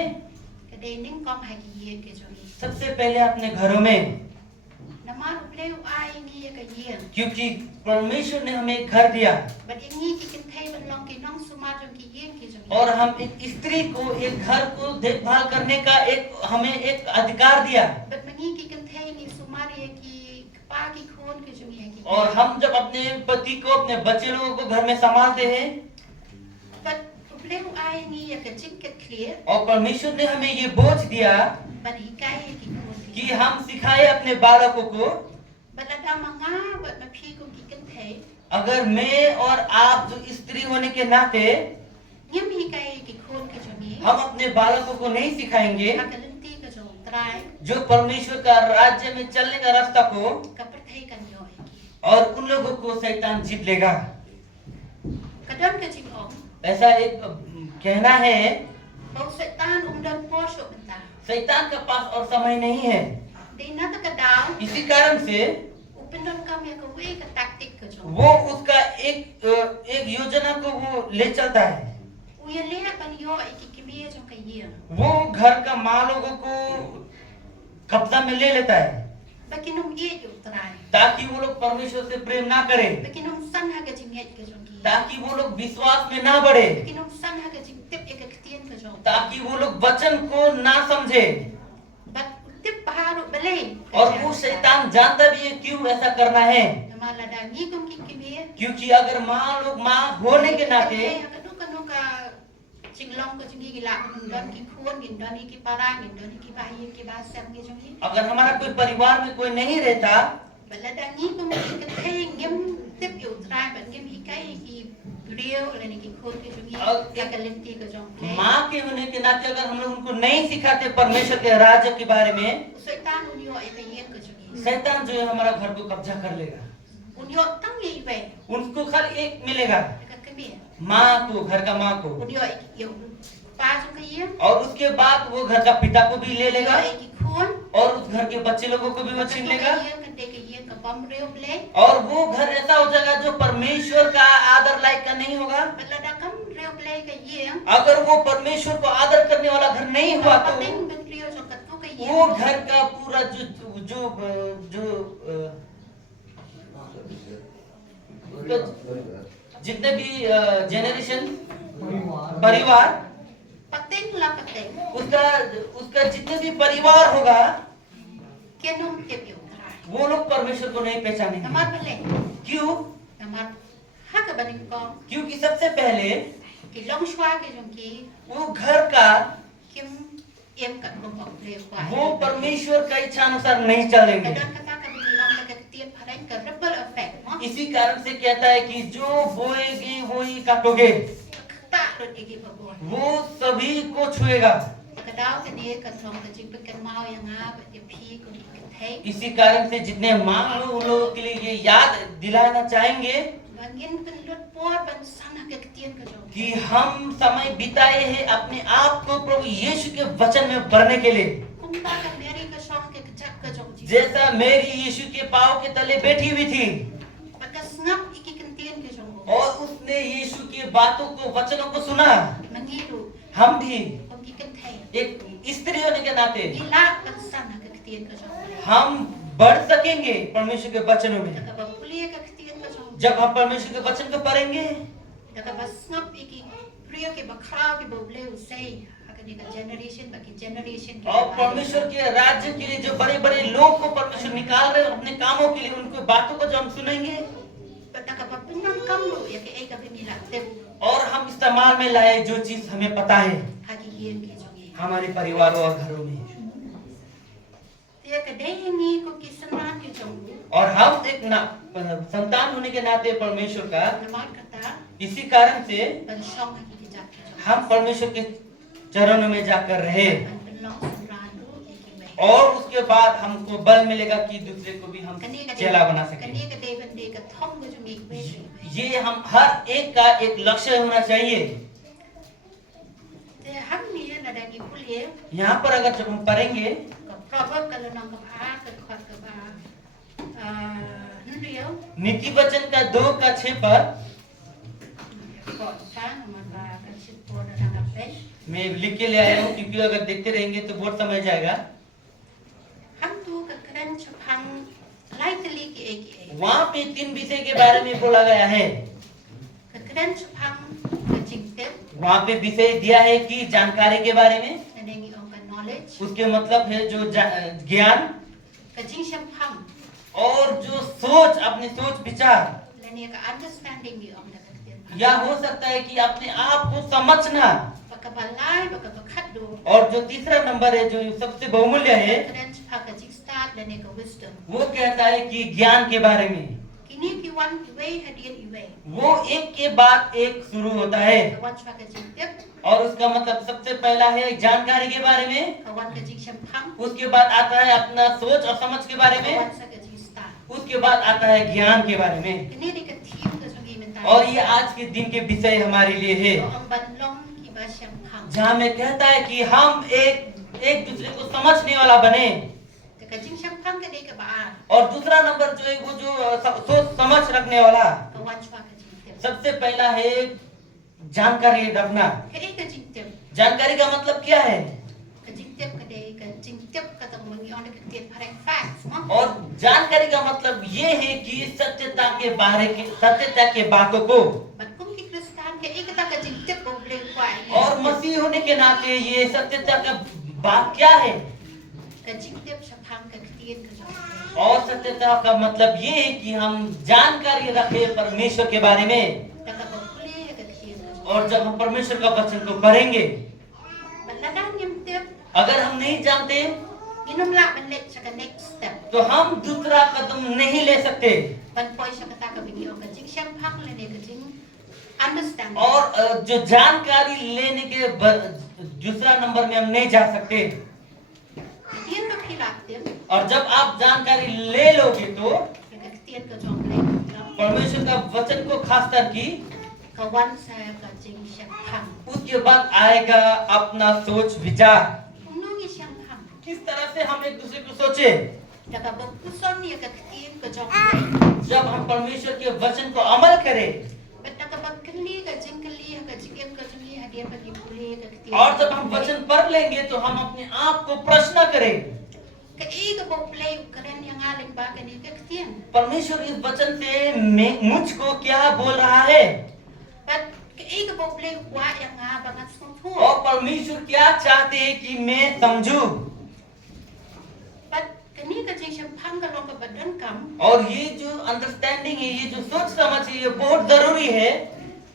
Ka de ning kom ha ki ye ke jongi. सबसे पहले अपने घरों में, Nama pleu ai ni ye ka ye. क्योंकि परमेश्वर ने हमें एक घर दिया Bat ye ni ki kin thei ban long ki nong suma jong ki ye ki jongi. और हम एक स्त्री को एक घर को देखभाल करने का हमें एक अधिकार दिया। Bat mangi ki kin thei ni suma ye ki pa ki khon ki jongi ye ki. और हम जब अपने पति को अपने बच्चे लोगों को घर में संभालते हैं, But Pleu ai ni ya ka ching ka clear. और परमेश्वर ने हमें ये बोझ दिया Ban hikai ki kon. कि हम सिखाए अपने बालकों को। Balada manga bat ma phi ko ki kan thai. अगर मैं और आप जो स्त्री होने के नाते Nyam hikai ki kon ka jongi. हम अपने बालकों को नहीं सिखाएंगे Akalanti ka jong trai जो परमेश्वर का राज्य में चलने का रास्ता को, ka perthai kan yo ki. और उन लोगों को शैतान जीत लेगा। Kadam ka jing ong. ऐसा एक कहना है, Bau setan dan posho benta. शैतान के पास और समय नहीं है। Di na ta ka daw. इसी कारण से Upendon kam ya ka we ka taktik ka jong. वो उसका एक योजना को वो ले चलता है। Uya le ban yo ki kibiye jong ka ye. वो घर का माँ लोगों को कब्जा में ले लेता है Bakinom ye yo trai. ताकि वो लोग परमेश्वर से प्रेम ना करें, Bakinom san ha ka jing yet ka jong ki. ताकि वो लोग विश्वास में ना बढ़े, Bakinom san ha ka jing tip ya ka ktien ka jong. ताकि वो लोग वचन को ना समझे। Bat tip paharu balay. और वो शैतान जानता भी है क्यों ऐसा करना है, Namala da ni kum ki kibiye. क्योंकि अगर माँ लोग माँ होने के नाते चिंगलों को चिंगी गिला डन की खून गिंडन की पराग गिंडन की बाही की बात सब के जोगी अगर हमारा कोई परिवार में कोई नहीं रहता बलदानी को मुझे कहते हैं game tip you try but game ही कहीं की रियल लेने की खून के जोगी या कलेंटी का जोंग माँ के होने के नाते अगर हम लोग उनको नहीं सिखाते परमेश्वर के राज्य के बारे में, शैतान उन्यों एक ये का जोगी शैतान जो है हमारा घर को कब्जा कर लेगा। उन्यों तंग ये वे उनको खाली एक मिलेगा, कभी माँ को, घर का माँ को, उन्यों ये पास का ये और उसके बाद वो घर का पिता को भी ले लेगा की खून और उस घर के बच्चे लोगों को भी वो छीन लेगा। ये कंटे के ये का बम रेव प्ले और वो घर ऐसा हो जाएगा जो परमेश्वर का आदर लायक का नहीं होगा। बलदा कम रेव प्ले का ये अगर वो परमेश्वर को आदर करने वाला घर नहीं हुआ तो वो घर का पूरा जो जो जो जो जितने भी जनरेशन परिवार पतेंग ला पतेंग उसका उसका जितने भी परिवार होगा के नुम के पियो करा वो लोग परमेश्वर को नहीं पहचानेंगे। नमार भले क्यों? नमार हक बनिंग को क्योंकि सबसे पहले कि लोंग श्वा के जों की वो घर का किम एम का लोंग को प्ले को वो परमेश्वर का इच्छा अनुसार नहीं चलेंगे। कदर कथा का भी लोंग का तिय फरेंग का रिपल इफेक्ट इसी कारण से कहता है कि जो बोएगे वो ही काटोगे, ता रट एगी भगवान वो सभी को छुएगा। कदाव के ने का लोंग का जिप के माओ यंगा ये भी को थे इसी कारण से जितने माँ लोग उन लोगों के लिए ये याद दिलाना चाहेंगे बंगिन बन लुट पोर बन सन के तियन का जों कि हम समय बिताए हैं अपने आप को प्रभु यीशु के वचन में भरने के लिए। कुंबा का मेरी का शौक के जग का जों जी जैसा मेरी यीशु के पाँव के तले बैठी हुई थी बका स्नप इकी कंतियन के जों और उसने यीशु की बातों को वचनों को सुना, मंगीरू हम भी उनकी कंथे एक स्त्री होने के नाते इला बन सन के तियन का जों हम बढ़ सकेंगे परमेश्वर के वचनों में दका पुलिया का तियन का जों जब हम परमेश्वर के वचन को पढ़ेंगे। दका बस्नप इकी प्रिय के बखरा के बोले उसे अगर का जनरेशन और परमेश्वर के राज्य के लिए जो बड़े बड़े लोग को परमेश्वर निकाल रहे हैं अपने कामों के लिए, उनको बातों को जो हम सुनेंगे और हम इस्तेमाल में लाए जो चीज हमें पता है हमारे परिवारों और घरों में, और हम एक संतान होने के नाते परमेश्वर का, इसी कारण से हम परमेश्वर के चरणों में जाकर रहे और उसके बाद हमको बल मिलेगा कि दूसरे को भी हम चेला बना सकें। ये हम हर एक का एक लक्ष्य होना चाहिए। यहाँ पर अगर जब हम पढ़ेंगे नीति वचन का 2:6 पर मैं लिख के ले आया हूँ क्योंकि अगर देखते रहेंगे तो बहुत समझ जाएगा। वहाँ पे 3 विषय के बारे में बोला गया है। वहाँ पे विषय दिया है कि जानकारी के बारे में, उसके मतलब है जो ज्ञान और जो सोच, अपनी सोच विचार, या हो सकता है कि अपने आप को समझना। baka balai baka bakadu और जो तीसरा नंबर है जो सबसे बहुमूल्य है, kren baka jing start dan eka wisdom वो कहता है कि ज्ञान के बारे में। kini ki wan iwe hadian iwe वो एक के बाद एक शुरू होता है kawan baka jing tip और उसका मतलब सबसे पहला है जानकारी के बारे में, kawan ka jing shampang उसके बाद आता है अपना सोच और समझ के बारे में, kawan sa ka jing start उसके बाद आता है ज्ञान के बारे में। kini ni ka theme ka sungi mentai और ये आज के दिन के विषय हमारे लिए है, ang banlong ki ba shampang जहाँ में कहता है कि हम एक दूसरे को समझने वाला बने। ka jing shampang ka dei ka ba और दूसरा नंबर जो है वो जो सोच समझ रखने वाला, kawan baka jing tip सबसे पहला है जानकारी रखना। ka ei ka jing tip जानकारी का मतलब क्या है? ka jing tip ka dei ka jing tip ka tang mangi on ka tiet pareng facts mo और जानकारी का मतलब ये है कि सत्यता के बातों को, bat kum ki kristan ka ei ka ta ka jing tip bo bleng kwai और मसीह होने के नाते ये सत्यता का बात क्या है? ka jing tip shampang ka tiet ka jong और सत्यता का मतलब ये है कि हम जानकारी रखें परमेश्वर के बारे में, ta ka ba kule ka tiet ka और जब हम परमेश्वर का वचन को पढ़ेंगे, Baladan yung tip, अगर हम नहीं जानते inumla man let sa ka next step. तो हम दूसरा कदम नहीं ले सकते। Ban poy sa kata ka bigyo ka jing shampang le ne ka jing understand. और जो जानकारी लेने के दूसरा नंबर में हम नहीं जा सकते। Tien ba pilat tip, और जब आप जानकारी ले लोगे तो ka tien ka jong le ka परमेश्वर का वचन को खास कर की ka wan sa ka jing shampang. उसके बाद आएगा अपना सोच विचार। Unong i shampang. किस तरह से हम एक दूसरे को सोचे? Ta ka ba kuson ni ka tien ka jong le. जब हम परमेश्वर के वचन को अमल करें, But ta ka ba kali ka jing kali ka jing em ka jing ha dia pa ki puli ka tien. और जब हम वचन पढ़ लेंगे तो हम अपने आप को प्रश्न करें, ka ei ka ba play karen yang aling ba ka ni ka tien. परमेश्वर इस वचन से मुझको क्या बोल रहा है, But ka ei ka ba play wa yang nga ba ngat sung thu. और परमेश्वर क्या चाहते हैं कि मैं समझूं। But kani ka jing shampang ka long ka badan kam. और ये जो अंडरस्टैंडिंग है, ये जो सोच समझ है, ये बहुत जरूरी है,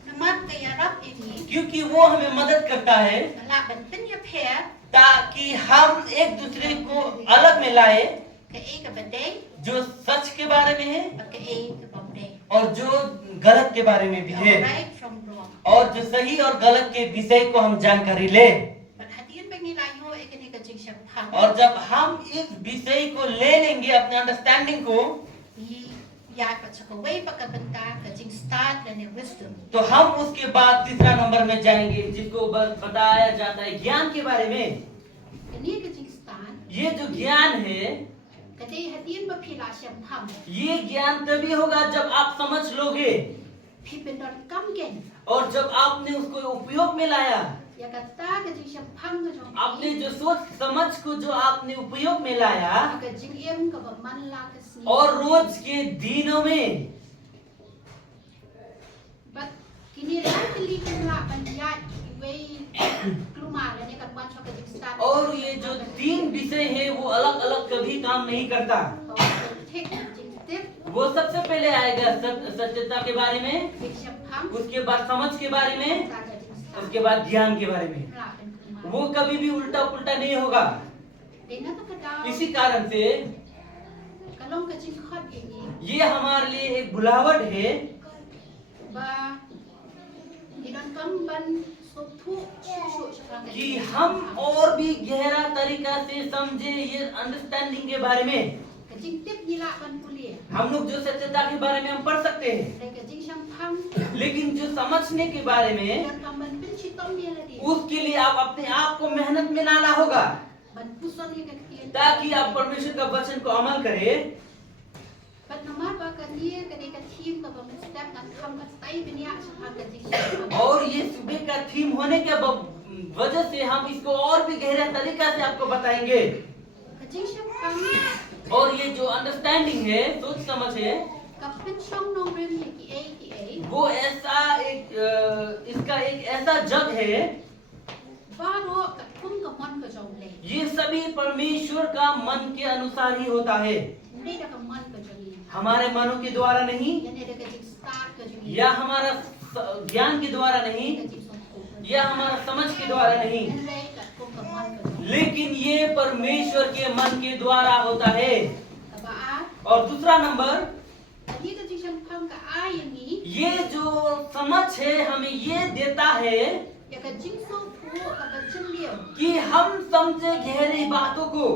Namat ka yarap ini. क्योंकि वो हमें मदद करता है La ban pin ya pair ताकि हम एक दूसरे को अलग में लाए, ka ei ka ba day जो सच के बारे में है ba ka ei ka ba day. और जो गलत के बारे में भी है, Right from wrong. और जो सही और गलत के विषय को हम जानकारी ले। But hadian ba ni layo e kani ka jing shampang. और जब हम इस विषय को ले लेंगे अपने अंडरस्टैंडिंग को, Yi ya pa sa ka way pa ka banta ka jing start la ni wisdom. तो हम उसके बाद तीसरा नंबर में जाएंगे जिसको बताया जाता है ज्ञान के बारे में। Kani ka jing start ये जो ज्ञान है, ka day hadian ba pila shampang. ये ज्ञान तभी होगा जब आप समझ लोगे Pi ben don kam gen. और जब आपने उसको उपयोग में लाया। Ya ka ta ka jing shampang ka jong. आपने जो सोच समझ को जो आपने उपयोग में लाया ka jing em ka ba man la ka si. और रोज के दिनों में, But kini la kili kan la ban ya way kluma la ni kan wan sa ka jing start. और ये जो तीन विषय है वो अलग अलग कभी काम नहीं करता। Take jing tip वो सबसे पहले आएगा सत्यता के बारे में, jing shampang. उसके बाद समझ के बारे में, Ta ka jing start. उसके बाद ज्ञान के बारे में। La ban kluma. वो कभी भी उल्टा पुल्टा नहीं होगा। Dena ta ka daw. इसी कारण से Kalong ka jing khot ini. ये हमारे लिए एक बुलावट है Ba idon kam ban so thu shu sa ka कि हम और भी गहरा तरीका से समझे ये अंडरस्टैंडिंग के बारे में। ka jing tip ni la ban puli. हम लोग जो सत्यता के बारे में हम पढ़ सकते हैं, Le ka jing shampang. लेकिन जो समझने के बारे में Idon kam ban pin chitom ni la di. उसके लिए आप अपने आप को मेहनत में लाना होगा Ban puson ni ka tien. ताकि आप परमेश्वर का वचन को अमल करें। But naman ba ka niya ka ka team ka ba step at kam ka tay binya sa ka jing shampang. और ये सुबह का थीम होने के वजह से हम इसको और भी गहरा तरीका से आपको बताएंगे। Ka jing shampang. और ये जो अंडरस्टैंडिंग है, सोच समझ है, Ka pin song nong rim ni ki a. वो ऐसा इसका एक ऐसा जग है, Ba ro ka kum ka man ka jong le. ये सभी परमेश्वर का मन के अनुसार ही होता है, Hindi da ka man ka jong ni. हमारे मनों के द्वारा नहीं Yan da ka jing start ka jong ni. या हमारा ज्ञान के द्वारा नहीं, यह हमारा समझ के द्वारा नहीं, लेकिन ये परमेश्वर के मन के द्वारा होता है। और दूसरा नंबर, ये जो समझ है हमें ये देता है कि हम समझे गहरी बातों को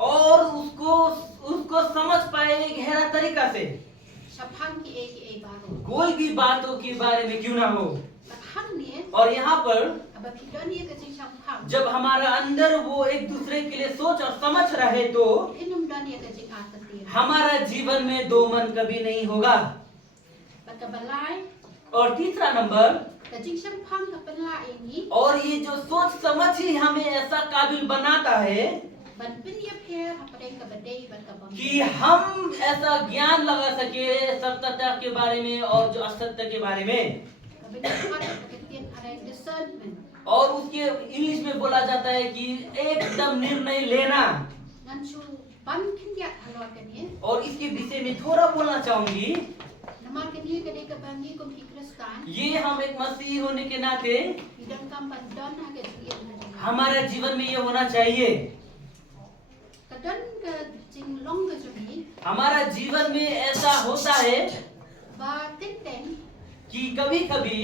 और उसको समझ पाए गहरा तरीका से, कोई भी बातों के बारे में क्यों ना हो। और यहाँ पर जब हमारा अंदर वो एक दूसरे के लिए सोच और समझ रहे तो हमारा जीवन में दो मन कभी नहीं होगा। और तीसरा नंबर, और ये जो सोच समझ ही हमें ऐसा काबिल बनाता है कि हम ऐसा ज्ञान लगा सके सत्यता के बारे में और जो असत्य के बारे में। और उसके इंग्लिश में बोला जाता है कि एकदम निर्णय लेना। और इसके विषय में थोड़ा बोलना चाहूंगी। ये हम एक मसीही होने के नाते हमारे जीवन में ये होना चाहिए। हमारा जीवन में ऐसा होता है कि कभी कभी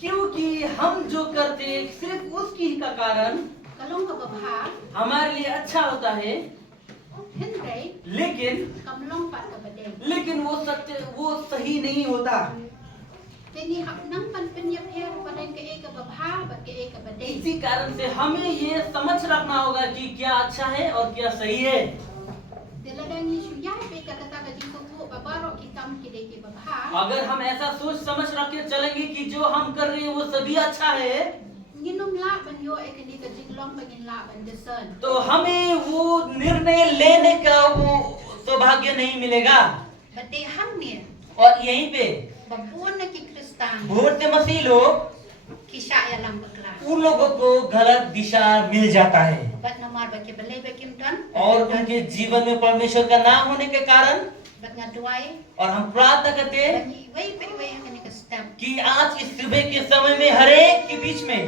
क्योंकि हम जो करते सिर्फ उसकी का कारण हमारे लिए अच्छा होता है, लेकिन वो सही नहीं होता। इसी कारण से हमें ये समझ रखना होगा कि क्या अच्छा है और क्या सही है। अगर हम ऐसा सोच समझ रख के चलेंगे कि जो हम कर रहे हैं वो सभी अच्छा है, तो हमें वो निर्णय लेने का वो सौभाग्य नहीं मिलेगा। और यहीं पे बहुत से मसीह लोग उन लोगों को गलत दिशा मिल जाता है और उनके जीवन में परमेश्वर का नाम होने के कारण। और हम प्रार्थना करते हैं कि आज इस सुबह के समय में हर एक के बीच में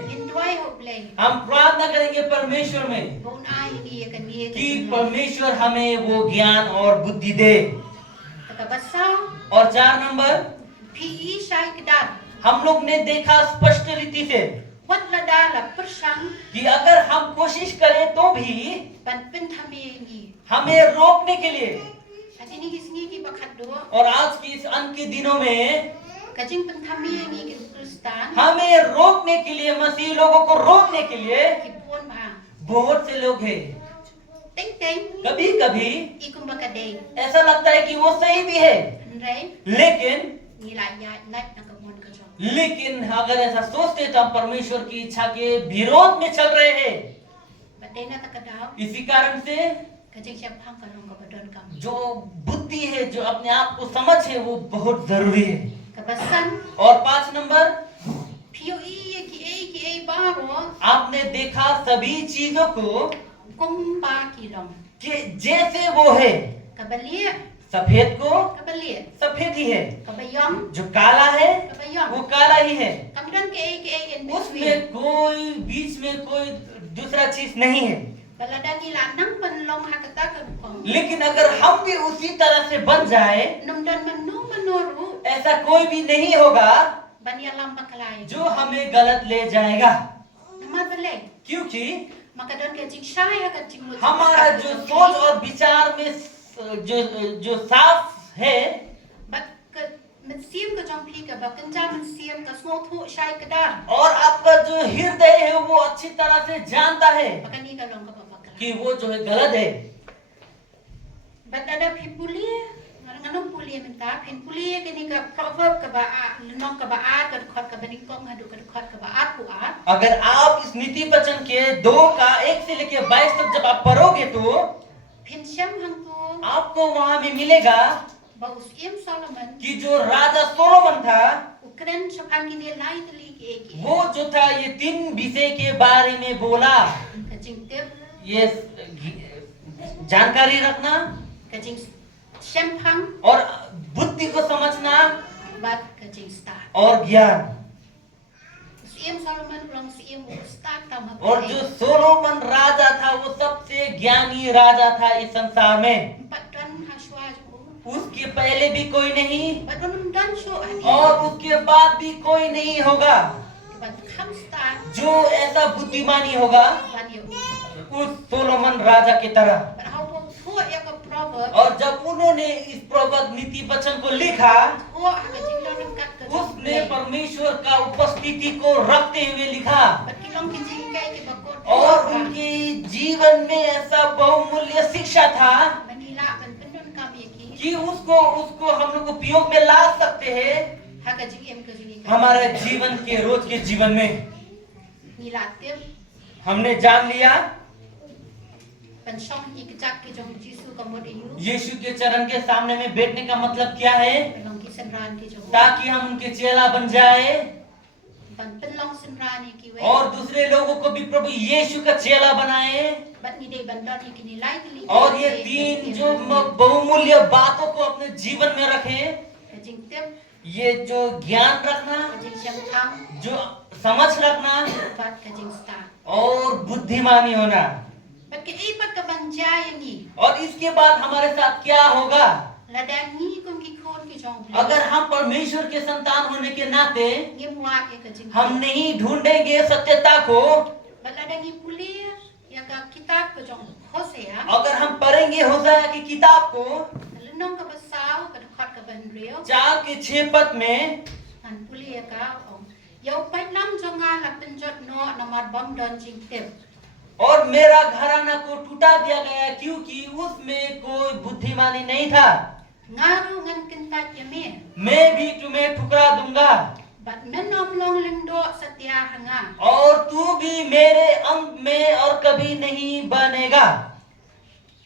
हम प्रार्थना करेंगे परमेश्वर में कि परमेश्वर हमें वो ज्ञान और बुद्धि दे। और 4 नंबर, हम लोग ने देखा स्पष्ट रीति से कि अगर हम कोशिश करें तो भी हमें रोकने के लिए, और आज की इस अंत के दिनों में हमें रोकने के लिए, मसीह लोगों को रोकने के लिए बहुत से लोग हैं। कभी कभी ऐसा लगता है कि वो सही भी है, लेकिन अगर ऐसा सोचते तो हम परमेश्वर की इच्छा के विरोध में चल रहे हैं। इसी कारण से जो बुद्धि है, जो अपने आप को समझ है, वो बहुत जरूरी है। और 5 नंबर, आपने देखा सभी चीजों को कि जैसे वो है, सफेद को सफेद ही है, जो काला है वो काला ही है, उसमें कोई बीच में कोई दूसरा चीज नहीं है। लेकिन अगर हम भी उसी तरह से बन जाए, ऐसा कोई भी नहीं होगा जो हमें गलत ले जाएगा, क्योंकि हमारा जो सोच और विचार में जो साफ है, और आपका जो हृदय है वो अच्छी तरह से जानता है कि वो जो है गलत है। अगर आप इस नीति वचन के 2 का 1 से लेकर 22 तक जब आप पढ़ोगे तो आपको वहाँ में मिलेगा कि जो राजा सोलोमन था, वो जो था ये 3 विषय के बारे में बोला। ये जानकारी रखना, Shempang और बुद्धि को समझना bat ka jing start. और ज्ञान। Siem Solomon long siem start tam ha. और जो सोलोमन राजा था वो सबसे ज्ञानी राजा था इस संसार में। Patran haswa jo. उसके पहले भी कोई नहीं Patran dan show ani. और उसके बाद भी कोई नहीं होगा Bat kham start जो ऐसा बुद्धिमानी होगा ban yo. उस सोलोमन राजा की तरह। But how wong thua ya ka proverb. और जब उन्होंने इस प्रवचन नीति वचन को लिखा, Thua ka jing lo ram kat ka. उसने परमेश्वर का उपस्थिति को रखते हुए लिखा Bat kilong ki jing kai ki bakot. और उनके जीवन में ऐसा बहुमूल्य शिक्षा था Manila ban pendon kami ki. कि उसको हम लोग उपयोग में ला सकते हैं Ha ka jing em ka jing. हमारे जीवन के रोज के जीवन में। Nila tip हमने जान लिया ban shong ki kajak ki jong Jisu ka mod yu. यीशु के चरण के सामने में बैठने का मतलब क्या है, Long ki senran ki jong. ताकि हम उनके चेला बन जाए Ban penlong senran ki we. और दूसरे लोगों को भी प्रभु यीशु का चेला बनाए। Bat ni de ban dot ki ni lai ki. और ये तीन जो बहुमूल्य बातों को अपने जीवन में रखें, Ka jing tip ये जो ज्ञान रखना, ka jing sham tham जो समझ रखना bat ka jing start. और बुद्धिमानी होना। Bat ke ei pat ka ban jai ni. और इसके बाद हमारे साथ क्या होगा, Ladang ni kum ki khon ki jong. अगर हम परमेश्वर के संतान होने के नाते Ngem wa ke ka jing. हम नहीं ढूंढेंगे सत्यता को, Bat ladang ni pulir ya ka kitab ka jong. Hosea. अगर हम पढ़ेंगे होशाया की किताब को Lenong ka basau ka khot ka ban reo. 4 के 6 पद में, An pulir ka ong. Yo pat lam jonga la penjot no nomad bom don jing tip. और मेरा घराना को टूटा दिया गया क्योंकि उसमें कोई बुद्धिमानी नहीं था। Ngaru ngan kentat ya me. मैं भी तुम्हें ठुकरा दूंगा Bat nanom long lendo satya hanga. और तू भी मेरे अंग में और कभी नहीं बनेगा,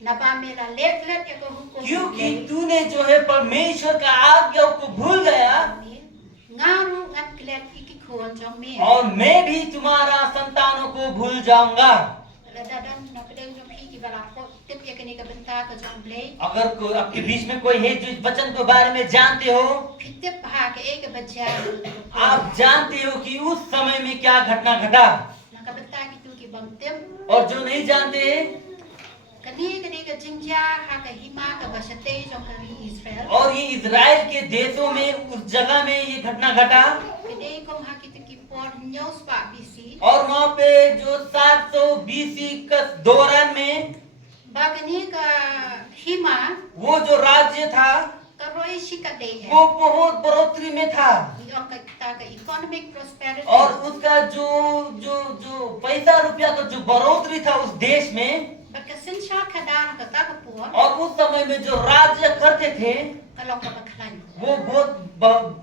Naba mela let let ya ko hukum. क्योंकि तूने जो है परमेश्वर का आज्ञा को भूल गया Ngaru ngan klet iki khon jong me. और मैं भी तुम्हारा संतानों को भूल जाऊंगा। Ladadan na pedeng jong hi ki barako tip ya kini ka benta ka jong blade. अगर कोई आपके बीच में कोई है जो इस वचन के बारे में जानते हो, Pitip ha ke ek bacha. आप जानते हो कि उस समय में क्या घटना घटा, Na ka benta ki tu ki bang tip. और जो नहीं जानते Kani kani ka jingja ha ka hima ka basate jong ka Israel. और ये इजराइल के देशों में उस जगह में ये घटना घटा Kede kom ha ki tu ki por nyos pa BC. और वहाँ पे जो 700 BC का दौरान में Ba kani ka hima वो जो राज्य था ka roi shika de hai. वो बहुत बढ़ोतरी में था Yung ka ta ka economic prosperity. और उसका जो जो जो पैसा रुपया का जो बढ़ोतरी था उस देश में, But ka sinsha ka dan ka ta ka por. और उस समय में जो राज्य करते थे Ka long ka baklan. वो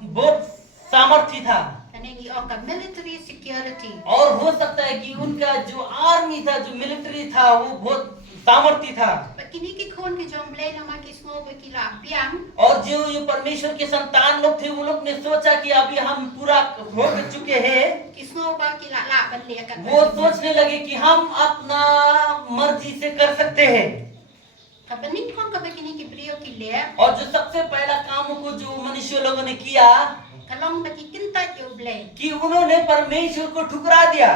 बहुत सामर्थ्य था Kani yung ka military security. और हो सकता है कि उनका जो आर्मी था, जो मिलिट्री था, वो बहुत सामर्थ्य था। But kini ki khon ki jong blade na ma ki snow ba ki la piang. और जो ये परमेश्वर के संतान लोग थे वो लोग ने सोचा कि अभी हम पूरा हो चुके हैं, Ki snow ba ki la ban le ka. वो सोचने लगे कि हम अपना मर्जी से कर सकते हैं। Ka banin kong ka ba kini ki brio ki le. और जो सबसे पहला काम को जो मनुष्य लोगों ने किया Ka long ba ki kinta yo blade. कि उन्होंने परमेश्वर को ठुकरा दिया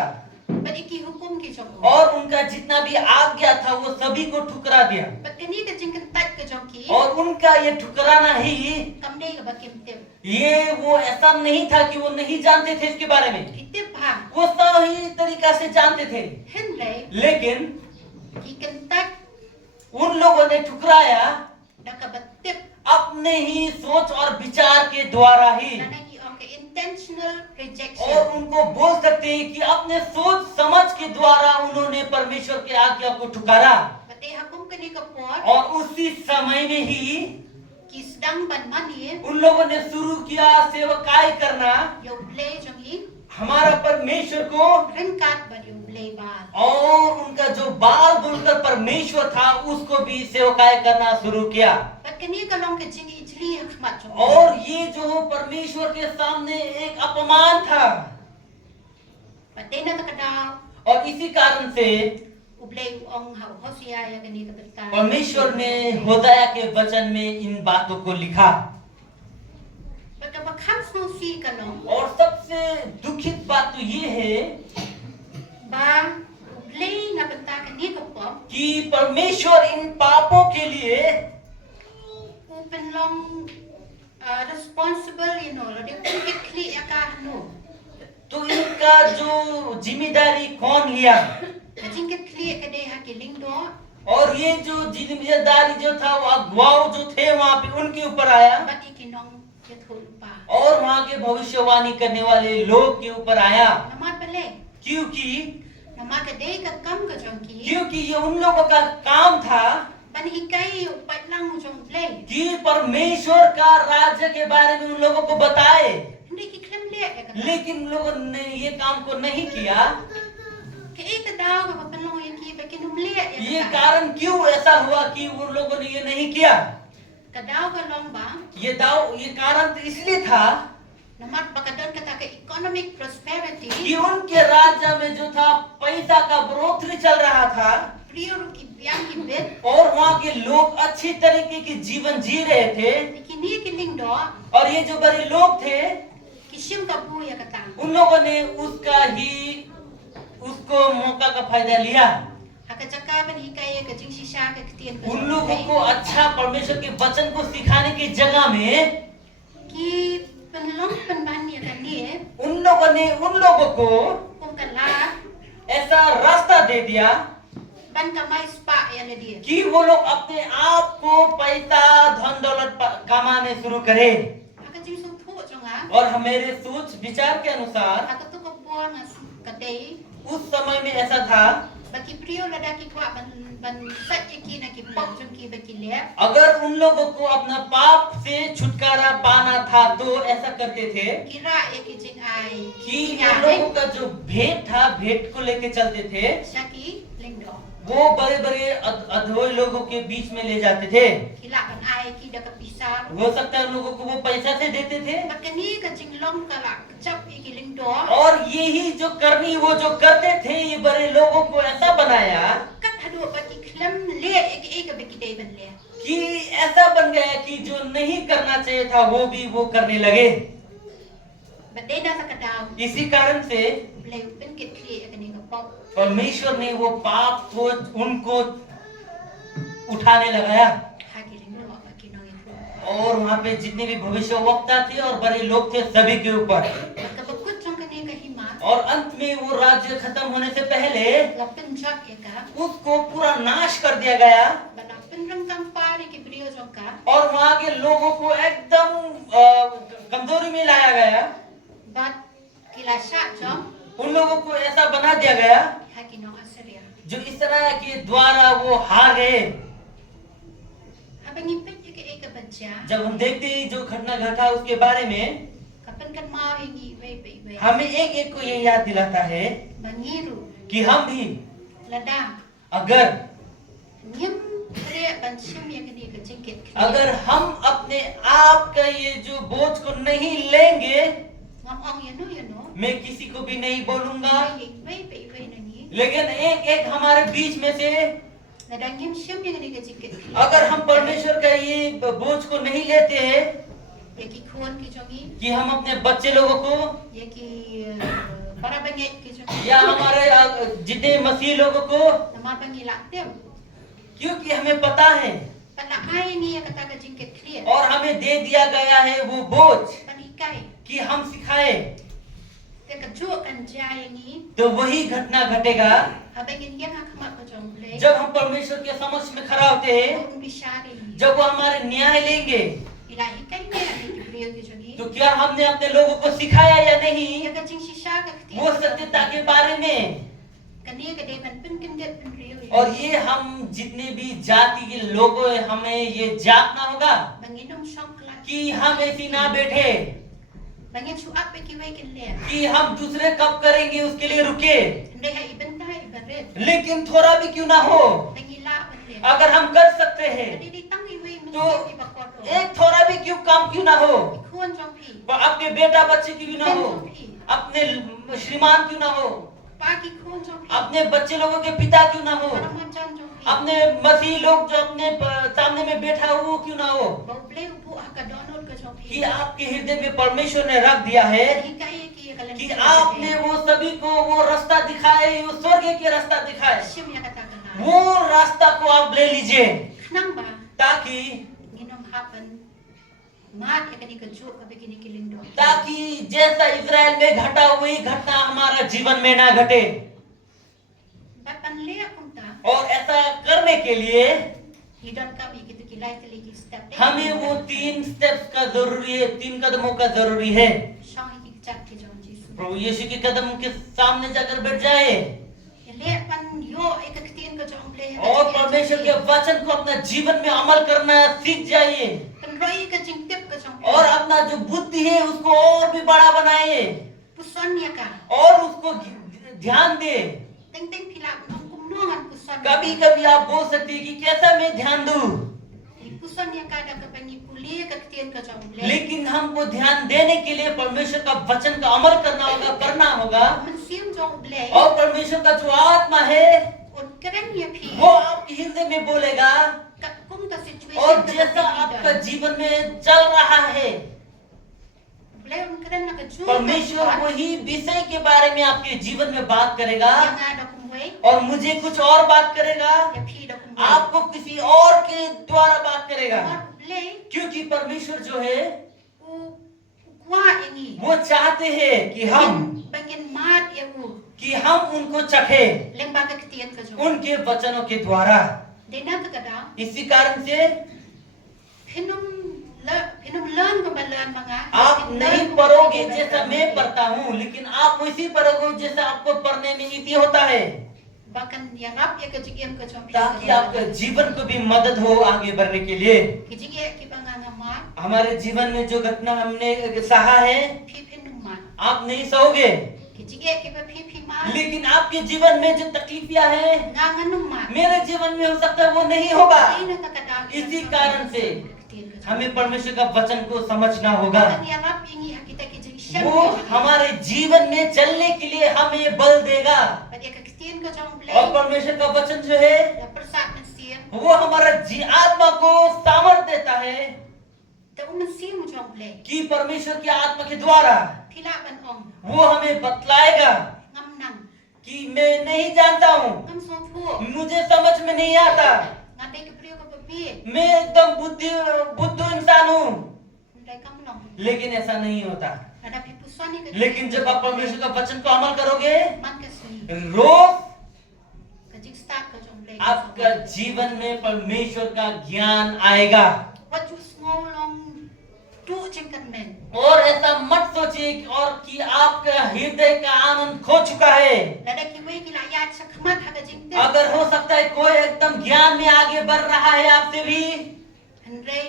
But iki hukum ki jong. और उनका जितना भी आज्ञा था वो सभी को ठुकरा दिया। But kini ka jing kinta ka jong ki. और उनका ये ठुकराना ही, Kam de ka ba kim tip. ये वो ऐसा नहीं था कि वो नहीं जानते थे इसके बारे में, Itip ha. वो सही तरीका से जानते थे, Hen le लेकिन ki kinta उन लोगों ने ठुकराया da ka ba tip. अपने ही सोच और विचार के द्वारा ही। Nana ki yung ka intentional और rejection. उनको बोल सकते हैं कि अपने सोच समझ के द्वारा उन्होंने परमेश्वर के आज्ञा को ठुकरा। But eh hukum kini ka por. और उसी समय में ही Ki sedang ban mani. उन लोगों ने शुरू किया सेवकाई करना, Yo play jong hi. हमारा परमेश्वर को, Ringkat ba yung play ba. और उनका जो बाल बोलकर परमेश्वर था उसको भी सेवकाई करना शुरू किया। But kini ka long ka jing ijli hikmat jong. और ये जो परमेश्वर के सामने एक अपमान था, But eh na ka daw. और इसी कारण से ublay ong hau Hosea ya gani ka bata. परमेश्वर ने होशाया के वचन में इन बातों को लिखा। Baka bakam sno si kano. और सबसे दुखित बात तो ये है Ba ublay na bata kani ka po. कि परमेश्वर इन पापों के लिए Open long responsible lo de pun kli aka no. तो इनका जो जिम्मेदारी कौन लिया Kajing ke kli ka de ha ki ling do. और ये जो जिम्मेदारी जो था वो अगुवाओं जो थे वहाँ पे उनके ऊपर आया Ba ikinong ke thul pa. और वहाँ के भविष्यवाणी करने वाले लोग के ऊपर आया। Namat bale. क्योंकि Nama ka de ka kam ka jong ki. क्योंकि ये उन लोगों का काम था Ban hikai upat lang jong play. कि परमेश्वर का राज्य के बारे में उन लोगों को बताए, Hindi ki klem le ka. लेकिन उन लोगों ने ये काम को नहीं किया। Ke ek daw ka panong yang ki ba kinum le ये कारण क्यों ऐसा हुआ कि उन लोगों ने ये नहीं किया? Ka daw ka long ba. ये कारण तो इसलिए था Namat bakadon kata ke economic prosperity. कि उनके राज्य में जो था पैसा का बढ़ोतरी चल रहा था Prior ki biang ki bet. और वहाँ के लोग अच्छी तरीके की जीवन जी रहे थे Kini ki ling do. और ये जो बड़े लोग थे Kisim ka bu ya kata. उन लोगों ने उसको मौका का फायदा लिया। Haka cakap ban hikai ka jing sisa ka ketien ka. उन लोगों को अच्छा परमेश्वर के वचन को सिखाने की जगह में Ki penlong penban ya kan ni उन लोगों ने उन लोगों को kung kala ऐसा रास्ता दे दिया ban ka mai spa ya le dia. कि वो लोग अपने आप को पैसा धन दौलत कमाने शुरू करें। Haka jing sung thu jonga. और मेरे सोच विचार के अनुसार Haka tu ko buang kadai. उस समय में ऐसा था Bagi prior lada ki kwa ban sat ki na ki pop jong ki baki le. अगर उन लोगों को अपना पाप से छुटकारा पाना था तो ऐसा करते थे Kira ya ki jing ai. कि उन लोगों का जो भेंट था भेंट को लेके चलते थे Saki ling do. वो बड़े बड़े अधोई लोगों के बीच में ले जाते थे। Kila ban ai ki da ka pisar. हो सकता है उन लोगों को वो पैसा से देते थे Bakani ka jing long kala chap ki ling do. और यही जो करनी वो जो करते थे ये बड़े लोगों को ऐसा बनाया Kat hadu baki klem le ek baki dai ban le. कि ऐसा बन गया कि जो नहीं करना चाहिए था वो भी वो करने लगे। Badai da ka daw. इसी कारण से Play open ke kli ka ni ka pop. परमेश्वर ने वो पाप को उनको उठाने लगाया Ha ki ling do baki no itu. और वहाँ पे जितने भी भविष्यवक्ता थे और बड़े लोग थे सभी के ऊपर। Baka bakut jong ka ni ka hima. और अंत में वो राज्य खत्म होने से पहले Lapen jak ya ka. उसको पूरा नाश कर दिया गया Balapen rang kam pari ki prior jong ka. और वहाँ के लोगों को एकदम कमजोरी में लाया गया। Bat kila sat jong. उन लोगों को ऐसा बना दिया गया Ha ki no asaria. जो इस तरह के द्वारा वो हार गए। Abang ipet ya ke ek baca. जब हम देखते हैं जो घटना घटा उसके बारे में Kapan kan mau yang we. हमें एक एक को ये याद दिलाता है Bangiru. कि हम भी Ladang. अगर Nyam teriak ban sim ya ke ni ka jengket. अगर हम अपने आप का ये जो बोझ को नहीं लेंगे Ngomong ya no. मैं किसी को भी नहीं बोलूंगा We na ni. लेकिन एक एक हमारे बीच में से Ladang nyam sim ya ke ni ka jengket. अगर हम परमेश्वर का ये बोझ को नहीं लेते हैं Ya ki khon ki jongi. कि हम अपने बच्चे लोगों को Ya ki para bangit ki jongi. या हमारे जितने मसीह लोगों को Nama bangi lak tem. क्योंकि हमें पता है Pada ai ni ya kata ka jengket clear. और हमें दे दिया गया है वो बोझ Ban ikai. कि हम सिखाए Te ka juk kan jai ni. तो वही घटना घटेगा Abang yang akamat ka jong play. जब हम परमेश्वर के समक्ष में खड़ा होते हैं Kung bisari. जब वो हमारे न्याय लेंगे Ilahi kai ni ani ki priyo ki jongi. तो क्या हमने अपने लोगों को सिखाया या नहीं Ya ka jing sisa ka kti. वो सत्यता के बारे में। Kani ka dai ban pun kin det pun priyo. और ये हम जितने भी जाति के लोग हैं हमें ये जागना होगा Banginom sok la. कि हम ऐसी ना बैठे Bangin su ap ki we kin le. कि हम दूसरे कब करेंगे उसके लिए रुके, Ndai ha iban dai ibaret. लेकिन थोड़ा भी क्यों ना हो Bangi la ban le. अगर हम कर सकते हैं Kani di tang i we min तो ki bakot. एक थोड़ा भी क्यों काम क्यों ना हो, Khon jong pi. आपके बेटा बच्चे की भी ना Ben हो, jong pi. अपने श्रीमान क्यों ना हो, Pagi kong jong अपने बच्चे लोगों के पिता क्यों ना हो, Paraman jong jong अपने मसीह लोग जो अपने सामने में बैठा हो वो क्यों ना हो, Bau play upu haka donut ke jong कि आपके हृदय में परमेश्वर ने रख दिया है Hika ye ki kalan कि आपने वो सभी को वो रास्ता दिखाए, वो स्वर्ग के रास्ता दिखाए, Sim ya kata kana वो रास्ता को आप ले लीजिए Nang ba ताकि Ginom hapan Maat ya kani kejuk ka begini kilindo ताकि जैसा इजराइल में घटा वही घटना हमारा जीवन में ना घटे। Bapan le akunta और ऐसा करने के लिए Hidon kami kita kilai teliki step हमें वो 3 स्टेप्स का जरूरी है, 3 कदमों का जरूरी है। Shang ki chak ki jong jisu प्रभु यीशु के कदम के सामने जाकर बैठ जाए Le pan yo ek ktien ka jong play और परमेश्वर के वचन को अपना जीवन में अमल करना सीख जाइए Kan roi ka jing tip ka jong और अपना जो बुद्धि है उसको और भी बड़ा बनाइए Puson ya ka और उसको ध्यान दे। Teng teng pila nong kum nongan puson कभी कभी आप बोल सकते हैं कि कैसा मैं ध्यान दूं, Puson ya ka da ka pani puli ka ktien ka jong play लेकिन हमको ध्यान देने के लिए परमेश्वर का वचन का अमल करना होगा, करना होगा। Man sim jong play और परमेश्वर का जो आत्मा है On keren ya pi वो आपके हृदय में बोलेगा Ka kum ta situation और जैसा आपका जीवन में चल रहा है Play on keren na ka jong परमेश्वर वही विषय के बारे में आपके जीवन में बात करेगा Yang ada kum wei और मुझे कुछ और बात करेगा, Ya pi da kum wei आपको किसी और के द्वारा बात करेगा। Play क्योंकि परमेश्वर जो है Kwa ini वो चाहते हैं कि हम Bangin mat ya u उनको चखे Lembaga ktien ka jong उनके वचनों के द्वारा। Dena ka kada इसी कारण से Pinum learn ko ba learn mga आप नहीं पढ़ोगे जैसा मैं पढ़ता हूँ, लेकिन आप वैसी पढ़ोगे जैसा आपको पढ़ने में इजी होता है, Bahkan ya rap ya ka jigem ka jong ताकि आपके जीवन को भी मदद हो आगे बढ़ने के लिए। Kijige ki banganga mat हमारे जीवन में जो घटना हमने सहा है Pi pinum mat आप नहीं सहोगे, Kijige ki ba pi mat लेकिन आपके जीवन में जो तकलीफियां हैं Nganganum mat मेरे जीवन में हो सकता है वो नहीं होगा। Dena ka kada इसी कारण से हमें परमेश्वर का वचन को समझना होगा, Bahkan ya rap ingi kita ki jing वो हमारे जीवन में चलने के लिए हमें बल देगा। Pada ka ktien ka jong play और परमेश्वर का वचन जो है La persat na sim वो हमारा आत्मा को सामर्थ देता है Ta uman sim jong play कि परमेश्वर की आत्मा के द्वारा Pila ban ong वो हमें बतलाएगा Ngam nang कि मैं नहीं जानता हूँ, Ngam song pu मुझे समझ में नहीं आता, Ngate ka priyo ka papi मैं एकदम बुद्धू इंसान हूँ, Ndai kam long लेकिन ऐसा नहीं होता। Ada pi pusoni ka लेकिन जब आप परमेश्वर का वचन को अमल करोगे Man ka sini रोज Ka jing start ka jong play आपका जीवन में परमेश्वर का ज्ञान आएगा। What you small long Tu jing kan men और ऐसा मत सोचिए और कि आपका हृदय का आनंद खो चुका है। Lada ki wei ki la yat sa khamat ha ka jing te अगर हो सकता है कोई एकदम ज्ञान में आगे बढ़ रहा है आपसे भी Andre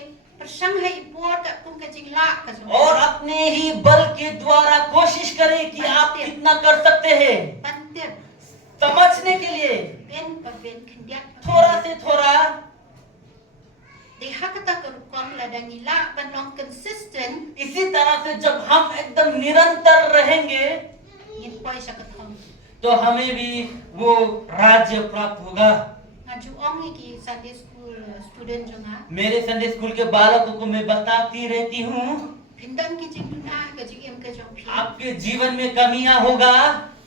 persang hai ipor ka kum ka jing la ka jong और अपने ही बल के द्वारा कोशिश करें कि आप कितना कर सकते हैं। Pantir समझने के लिए Ben pa ben kendiat थोड़ा से थोड़ा Di hakata ka rukong la dangila ban long consistent इसी तरह से जब हम एकदम निरंतर रहेंगे Yin poi sa katong तो हमें भी वो राज्य प्राप्त होगा। Ngaju ong ki Sunday school student jong ha मेरे संडे स्कूल के बालकों को मैं बताती रहती हूँ Pindang ki jing na ka jing em ka jong pi आपके जीवन में कमियां होगा।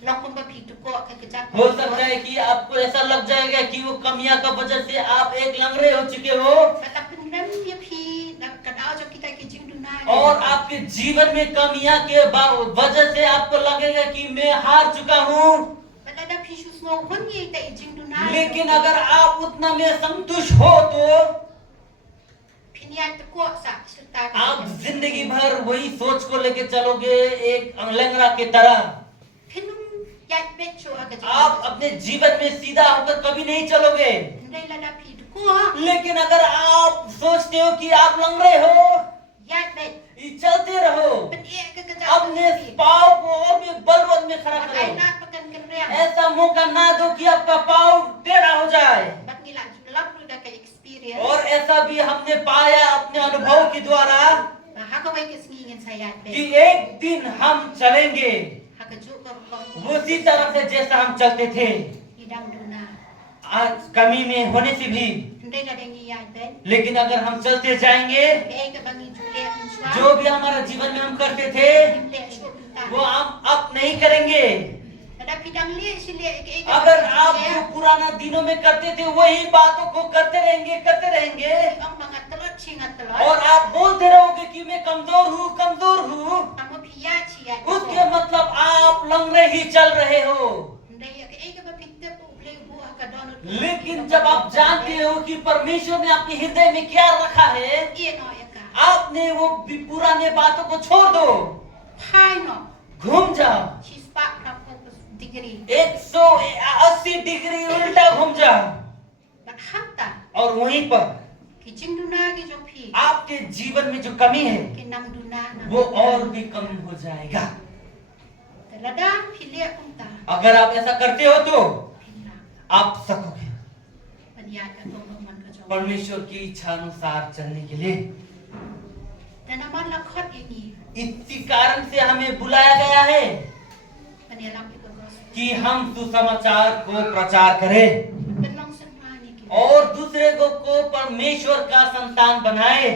Long kum pa pi tu ko ka kajak हो सकता है कि आपको ऐसा लग जाएगा कि वो कमियां का वजह से आप एक लंगड़े हो चुके हो Kata pinram ya pi na kadao jong kita ki jing na और आपके जीवन में कमियां के वजह से आपको लगेगा कि मैं हार चुका हूँ। Bada da pi shu small hun ye ta jing na लेकिन अगर आप उतना में संतुष्ट हो तो Pinya tu ko sa serta आप जिंदगी भर वही सोच को लेके चलोगे एक लंगड़ा की तरह। Pinum yat bet cho ka jing आप अपने जीवन में सीधा होकर कभी नहीं चलोगे। Ndai la da pi tu ko लेकिन अगर आप सोचते हो कि आप लंगड़े हो yat bet चलते रहो, ben e ka kajak अपने पाँव को और भी बलवंत में खड़ा Ai करो। na pakan kan rem ऐसा मौका ना दो कि आपका पाँव टेढ़ा हो जाए। Bat nila lap lu da ka experience और ऐसा भी हमने पाया अपने अनुभव के द्वारा Haka wai ka singin sa yat कि bet एक दिन हम चलेंगे। hakajuk ko उसी तरह से जैसा हम चलते थे, idang duna आज कमी में होने से भी, ndai ka dengi ya ben लेकिन अगर हम चलते जाएंगे, ke ka bangi jule inswa जो भी हमारा जीवन में हम करते थे le shu ta वो हम अब नहीं करेंगे। ada pidang le sile ke अगर आप जो पुराना दिनों में करते थे वही बातों को करते रहेंगे ang mga telot singat और telot आप बोलते रहोगे कि मैं कमजोर हूँ, amo piya chiya उसके मतलब आप लंगड़े ही चल रहे हो। ndai ke ka pitte pu ble bu ka donut लेकिन जब आप जानते हो कि परमेश्वर ने आपके हृदय में क्या रखा है, ye no ya ka आपने वो पुराने बातों को छोड़ दो, hai no घूम जाओ, chispa ka ko degree 180 degree उल्टा घूम जाओ but hatta और वहीं पर ki jing duna ki jo phi आपके जीवन में जो कमी है ki nang duna na वो और भी कम हो जाएगा। terada phile unta अगर आप ऐसा करते हो तो phila आप सकोगे panya ka to man ka jo परमेश्वर की इच्छा अनुसार चलने के लिए। tanaman la khot ini इसी कारण से हमें बुलाया गया है panya lam ki gos कि हम सुसमाचार को प्रचार करें benong senmani ki और दूसरे को परमेश्वर का संतान बनाए।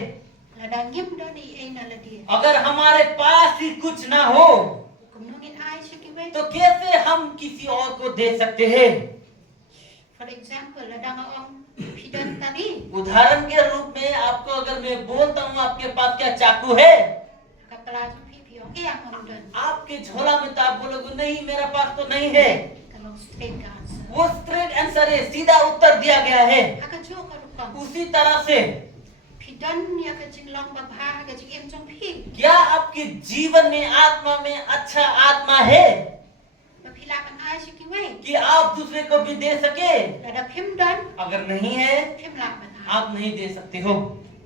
lada ngim doni ai na ladi अगर हमारे पास ही कुछ ना हो kumnungin ai sikiwe तो कैसे हम किसी और को दे सकते हैं? for example lada ngong pidan tadi उदाहरण के रूप में आपको अगर मैं बोलता हूँ आपके पास क्या चाकू है, ka pala jo phi phi ong e ang dan आपके झोला में तो आप बोलोगे नहीं मेरा पास तो नहीं है। kalong straight ka answer वो स्ट्रेट आंसर है, सीधा उत्तर दिया गया है। haka jo ka rukam उसी तरह से pidan ya ka jinglong ba bha ka jing em jong phi क्या आपके जीवन में आत्मा में अच्छा आत्मा है ba phila kan ai sikiwe कि आप दूसरे को भी दे सके? lada phim dan अगर नहीं है phim la ban आप नहीं दे सकते हो,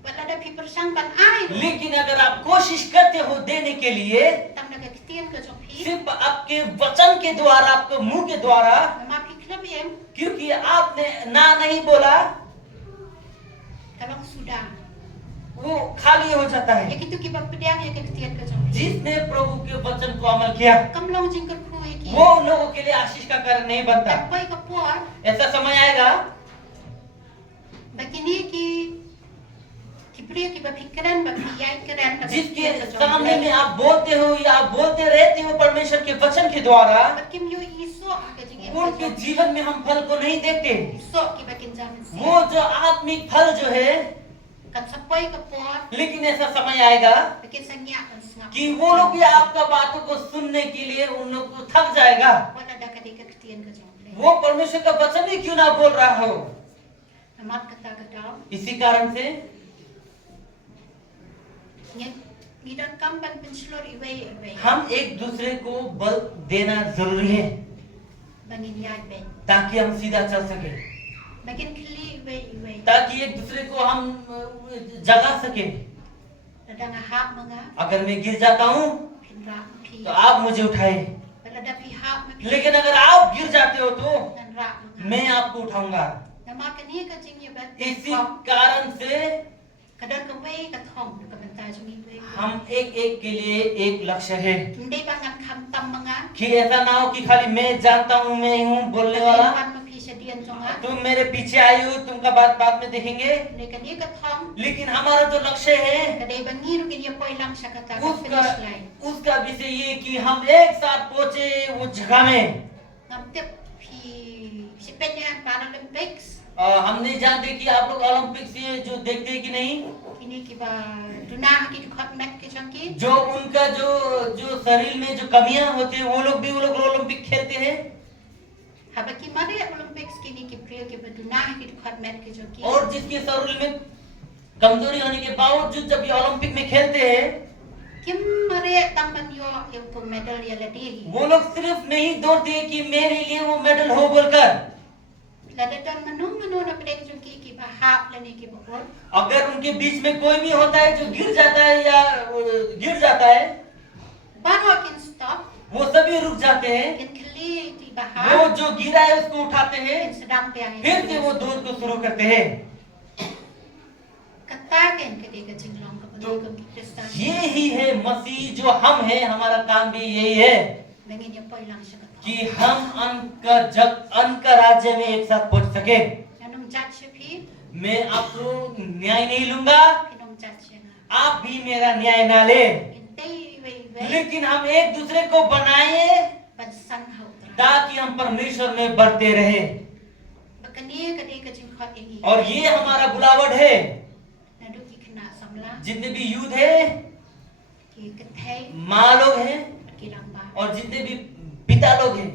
ba lada phi persang ban ai लेकिन अगर आप कोशिश करते हो देने के लिए tam naga kitien ka jong phi सिर्फ आपके वचन के द्वारा, आपके मुंह के द्वारा, ma phi klab em क्योंकि आपने ना नहीं बोला kalong sudah वो खाली हो जाता ya है। kitu ki ba pedang ya ka kitien ka jong phi जिसने प्रभु के वचन को अमल किया kam long jing ka khu ki वो उन लोगों के लिए आशीष का कारण नहीं बनता। pai ka por ऐसा समय आएगा begini ki pria ki ba pikiran ba piyai kiran ba जिसके सामने में आप बोलते हो या आप बोलते रहते हो परमेश्वर के वचन के द्वारा, kim yo iso ka jing em उनके जीवन में हम फल को नहीं देखते। iso ki ba kin jam वो जो आत्मिक फल जो है, kan sapai ka por लेकिन ऐसा समय आएगा bikin sanya kan sngap कि वो लोग भी आपका बातों को सुनने के लिए उन लोग को थक जाएगा। wala da ka di ka kitien ka jong phi वो परमेश्वर का वचन ही क्यों ना बोल रहा हो। amat kata ka daw इसी कारण से Midang kampan penslor iway iway. हम एक दूसरे को बल देना जरूरी है Bangin yad ben. ताकि हम सीधा चल सके, Bangin kili iway iway. ताकि एक दूसरे को हम जगा सके। Ladang ahap mga अगर मैं गिर जाता हूँ pinra pi. तो आप मुझे उठाए, Balada pi hap ma pi. लेकिन अगर आप गिर जाते हो तो Nan ra mga. मैं आपको उठाऊंगा। Nama kani ka jing ya bat. इसी कारण से Kadang ka way ka thong ka banta jing iway. हम एक एक के लिए एक lक्ष्य है Hindi bangan kam tam mga. कि ऐसा ना हो कि खाली मैं जानता हूँ, मैं हूँ बोलने वाला, Pan ma pi sa diyan jonga. तुम मेरे पीछे आई हो, तुमका बात बाद में देखेंगे। Hindi kani ka thong. लेकिन हमारा जो लक्ष्य है Kadai bangiru kini ya poy lang sa kata ka उसका finish line. उसका विषय ये कि हम एक साथ पहुंचे वो जगह में। Ngam tip pi si penya Paralympics. हम नहीं जानते कि आप लोग ओलंपिक्स ये जो देखते हैं कि नहीं, Kini kiba dunah ki khot mat ki changki. जो उनका जो शरीर में जो कमियां होती हैं वो लोग ओलंपिक खेलते हैं। Haba ki mari Olympics kini ki priya ki ba dunah ki khot mat ki changki. और जिसके शरीर में कमजोरी होने के बावजूद जब ये ओलंपिक में खेलते हैं, Kim mari tamban yo yung to medal ya ladi. वो लोग सिर्फ नहीं दौड़ते हैं कि मेरे लिए वो मेडल हो बोलकर। Ladadan manu na pwede changki ki ba hap lani ki ba or. अगर उनके बीच में कोई भी होता है जो गिर जाता है या गिर जाता है, Baro kin stop. वो सभी रुक जाते हैं। Kin kili ti ba वो hap. जो गिरा है उसको उठाते हैं, Kin sedang piang. फिर से वो दौड़ को शुरू करते हैं। Katakin kadi ka jinglong ka pwede kang Kristan. ये ही है मसीह जो हम हैं, हमारा काम भी यही है। Mengen ya poi lang siya कि हम अंक राज्य में एक साथ पहुंच सके। Anong judge phi मैं आपको न्याय नहीं लूंगा, pinong judge nga. आप भी मेरा न्याय ना ले, Intay way लेकिन हम एक दूसरे को बनाए bansan hautra. ताकि हम परमेश्वर में बढ़ते रहे। Bakani kadi ka jing khot ingi. और ये हमारा बुलावट है। Naduki kena samla जितने भी यूथ है, ki kathai माँ लोग हैं ki ramba. और जितने भी पिता लोग हैं,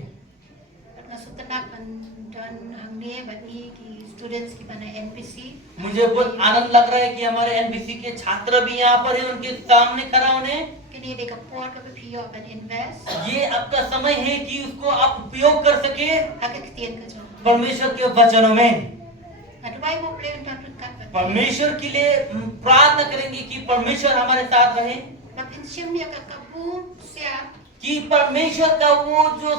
Nga sutanak man don hangne bani ki students ki bana NPC. मुझे बहुत आनंद लग रहा है कि हमारे एनबीसी के छात्र भी यहाँ पर हैं, उनके सामने खड़ा होने। Kini de ka por ka phi ban invest. ये आपका समय है कि उसको आप उपयोग कर सके Haka kitien ka jong. परमेश्वर के वचनों में। Adubai mo play on ka. परमेश्वर के लिए प्रार्थना करेंगे कि परमेश्वर हमारे साथ रहे, Bapin siyam ya ka kabu siya. कि परमेश्वर का वो जो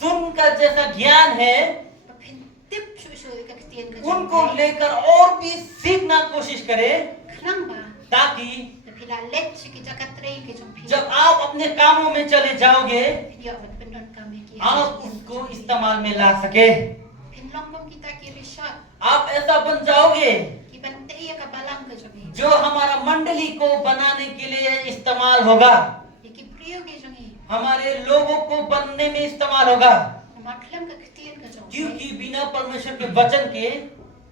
सुनकर जैसा ज्ञान है Bapin tip shu ka kitien ka. उनको लेकर और भी सीखना कोशिश करें, Khnang ba. ताकि Pila let si ki jakatrei ki jong phi. जब आप अपने कामों में चले जाओगे Video at pendon kami ki. आप उसको इस्तेमाल में ला सके। Pinlongkong kita ki resort. आप ऐसा बन जाओगे Ki bantay ya ka balang ka jong. जो हमारा मंडली को बनाने के लिए इस्तेमाल होगा, Ki priyo ki jong. हमारे लोगों को बनने में इस्तेमाल होगा। Maklam ka kitien ka jong. क्योंकि बिना परमेश्वर के वचन के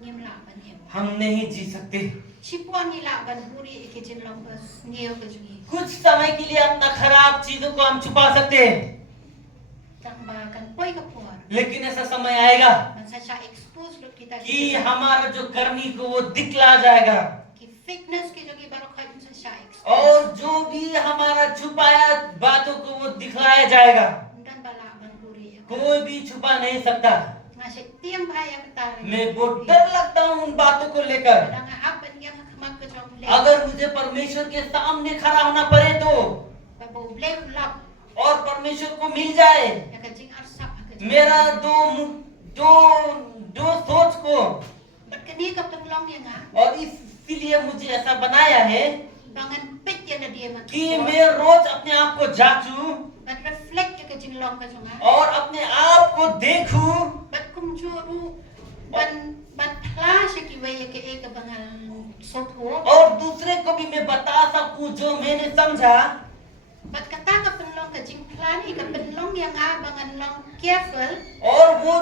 Nyimla ban him. हम नहीं जी सकते। Chipuan nila ban buri ki jinlong bas niyo ka jong. कुछ समय के लिए अपना खराब चीजों को हम छुपा सकते हैं, Tang ba kan poi ka por. लेकिन ऐसा समय आएगा Man sa siya expose lut kita कि हमारा जो करनी को वो दिखला जाएगा, ki fakeness ki jong baro khay sa siya expose. और जो भी हमारा छुपाया बातों को वो दिखलाया जाएगा। Dan bala ban buri. कोई भी छुपा नहीं सकता। Nga si tiang bhaya ka मैं बहुत डर लगता हूँ उन बातों को लेकर। Nga happen yang kamak ka jong le. अगर मुझे परमेश्वर के सामने खड़ा होना पड़े तो, Babo blame lap. और परमेश्वर को मिल जाए Ya ka jing arsap ka jong. मेरा दो सोच को, Ba't kani ka panglong yang nga? और इसीलिए मुझे ऐसा बनाया है Bangan pit ya na diya man. कि मैं रोज अपने आप को जांचूं Ba't reflect ya ka jinglong ka jong nga? और अपने आप को देखूं Ba't kumjuru? Ba't clash ya ki way ya ka eka bangal sotho? और दूसरे को भी मैं बता सकूं जो मैंने समझा। Ba't kata ka panglong ka jing plan ka panglong yang nga bangan long careful? और वो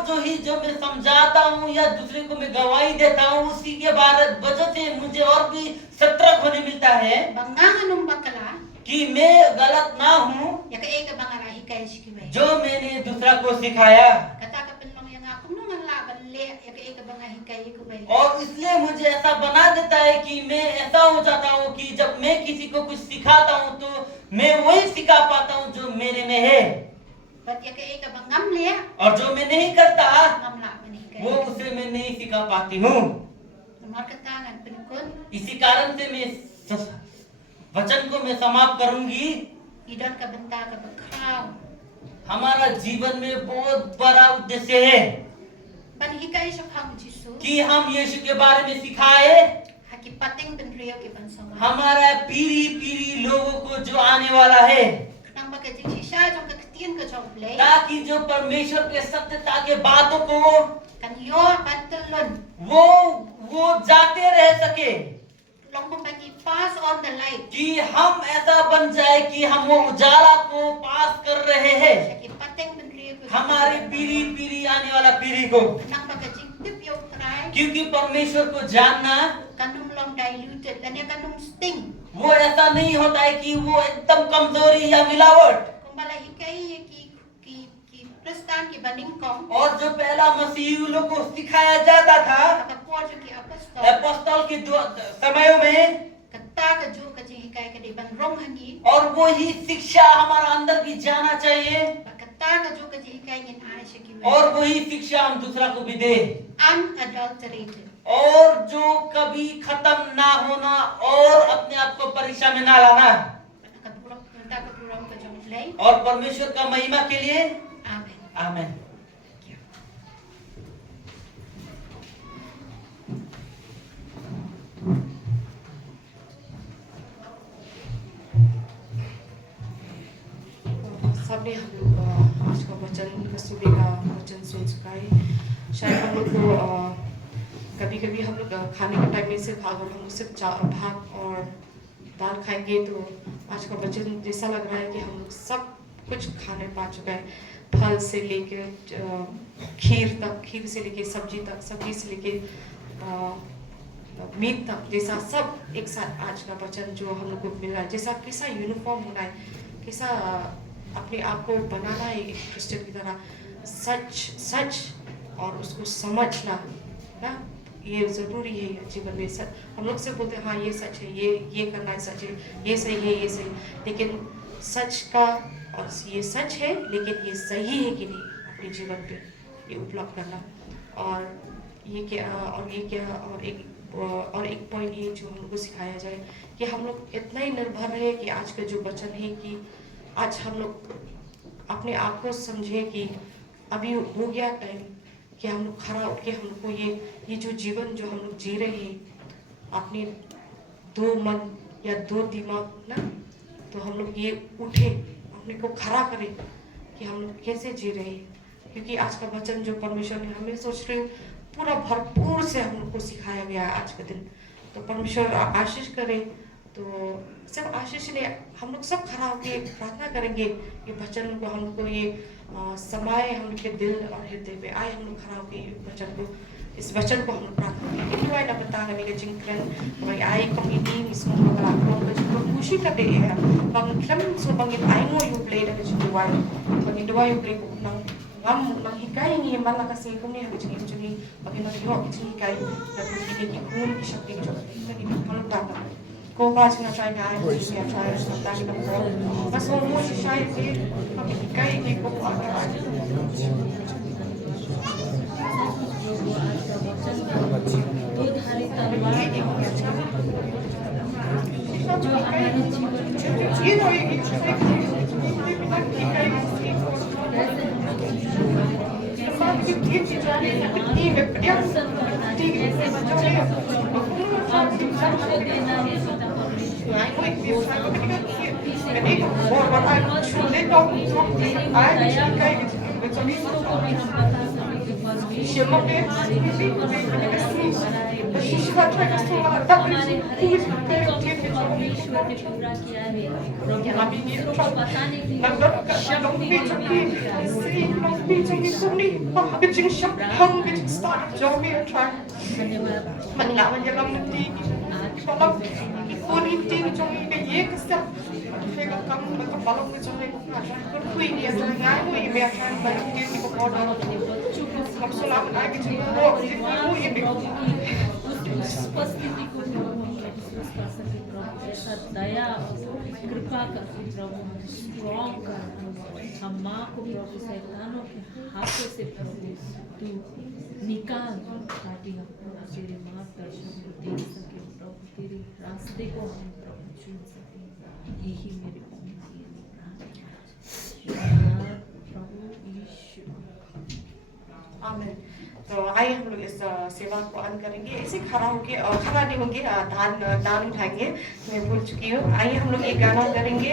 जो मैं समझाता हूँ या दूसरे को मैं गवाही देता हूँ, उसी के वजह से मुझे और भी सतर्क होने मिलता है Bangangan nung bakala कि मैं गलत ना हूँ ya ka eka bangal ahikay si ki way. जो मैंने दूसरा को सिखाया। Kata ka panglong yang nga kung nung ang laban le ya ka eka bangal ahikay ko way. और इसलिए मुझे ऐसा बना देता है कि मैं ऐसा हो जाता हूँ कि जब मैं किसी को कुछ सिखाता हूँ तो मैं वही सिखा पाता हूँ जो मेरे में है, Ba't ya ka eka bangam le और जो मैं नहीं करता ngam laban ahikay. वो उसे मैं नहीं सिखा पाती हूँ। Markatangan pinukon इसी कारण से मैं वचन को मैं समाप्त करूंगी। idon ka benta ka bakraw. हमारा जीवन में बहुत बड़ा उद्देश्य है Ban hikay sa pang Jisu. कि हम यीशु के बारे में सिखाए Haki pating ben riyo ki bansawa. हमारा पीढ़ी लोगों को जो आने वाला है, Nang baka jing siya jong ka kitien ka jong play. ताकि जो परमेश्वर के सत्यता के बातों को Kan yor bantelon. वो जाते रह सके, Long kung bagi pass on the light. कि हम ऐसा बन जाए कि हम वो उजाला को पास कर रहे हैं Haki pating ben riyo ko. हमारे पीढ़ी आने वाला पीढ़ी को। Nang baka jing tip yung try. क्योंकि परमेश्वर को जानना Kanum long diluted. Lanya kanum sting. वो ऐसा नहीं होता है कि वो एकदम कमजोरी या मिलावट। Kung bala hikay ki Kristan ki baning kong. और जो पहला मसीहियों को सिखाया जाता था Kapapor jong ki apostol. अपोस्तल के समयों में, Kata ka jong ka jing hikay ka di ban rong hangi. और वो ही शिक्षा हमारा अंदर भी जाना चाहिए, Kata ka jong ka jing hikay ngin ay siya ki way. और वही शिक्षा हम दूसरा को भी दे, Unadulterated. और जो कभी खत्म ना होना और अपने आप को परीक्षा में ना लाना, Nakapurong ka jong play. और परमेश्वर का महिमा के लिए Amen. आमेन। सामने हम लोग शायद हम लोग को कभी कभी हम लोग खाने के टाइम में सिर्फ अगर हम सिर्फ भात और दाल खाएंगे तो आज का वजन जैसा लग रहा है कि हम लोग सब कुछ खाने पा चुका है, फल से लेके खीर तक, खीर से लेके सब्जी तक, सब्जी से लेके मीट तक, जैसा सब एक साथ आज का वचन जो हम लोग को मिल रहा है, जैसा कैसा यूनिफॉर्म होना है, कैसा अपने आप को बनाना है एक क्रिश्चियन की तरह, सच और उसको समझना ना, ये ज़रूरी है जीवन में। हम लोग से बोलते हैं हाँ ये सच है, ये करना है, सच है, ये सही है, ये सही, लेकिन सच का और ये सच है लेकिन ये सही है कि नहीं अपने जीवन पे ये उपलब्ध करना। और ये क्या और एक पॉइंट ये जो हम लोग को सिखाया जाए कि हम लोग इतना ही निर्भर रहे कि आज का जो वचन है कि आज हम लोग अपने आप को समझे कि अभी हो गया टाइम कि हम लोग खड़ा उठ के हम लोग को ये जो जीवन जो हम लोग जी रहे हैं अपने दो मन या दो दिमाग ना, तो हम लोग ये उठे अपने को खड़ा करें कि हम लोग कैसे जी रहे हैं, क्योंकि आज का वचन जो परमेश्वर ने हमें सोच रहे पूरा भरपूर से हम लोग को सिखाया गया है आज का दिन। तो परमेश्वर आशीष करे, तो सब आशीष ले, हम लोग सब खड़ा होकर प्रार्थना करेंगे ये वचन को हम लोग को ये समाये हम लोग के दिल और हृदय पे आए, हम लोग खड़ा होकर इस वचन को हम लोग प्रार्थना करेंगे। Ito ay napuntahan namin jingkren may ay committee mismo mga pushi ka de bang klam so bangit ay mo yung play na jiduway bang duwa yung play ng ngam ng hikay ni man kasi kung ni hagit jini bang na yo jini hikay na pili ki kun shakti jo ni kalau tata ko ba sina try na ay siya try na tayo na ko mas mo si siya bang hikay ni ko उपस्थिति को ऐसा दया कृपा कर प्रभु strong कर हम माँ को प्रभु शैतानों के हाथों से प्रभु तू निकाल ताकि हम तेरे मार्गदर्शन को देख सके प्रभु, तेरे रास्ते को हम प्रभु चुन सके। यही मेरे प्रभु यीशु आमीन। तो आइए हम लोग इस सेवा को अंत करेंगे, ऐसे खड़ा होंगे और खड़ा नहीं होंगे, दान उठाएंगे, मैं भूल चुकी हूँ। आइए हम लोग एक गाना करेंगे,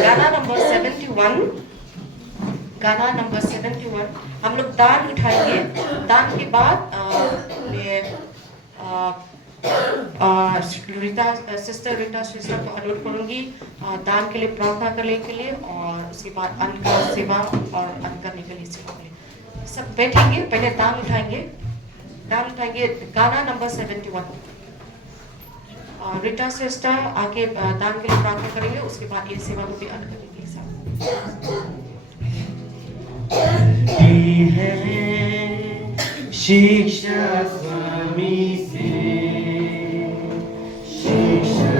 गाना नंबर 71, गाना नंबर 71 हम लोग दान उठाएंगे। दान के बाद सिस्टर रीटा को अनुरोध करूंगी दान के लिए प्रार्थना करने के लिए, और उसके बाद अन्न का सेवा और अन्न करने के लिए सेवा के लिए सब बैठेंगे। पहले दान उठाएंगे, गाना नंबर 71 रीटा सिस्टर आके दान के लिए प्रार्थना करेंगे, उसके बाद ये सेवा को भी अन्न करेंगे सब। शिक्षा स्वामी से शिक्षा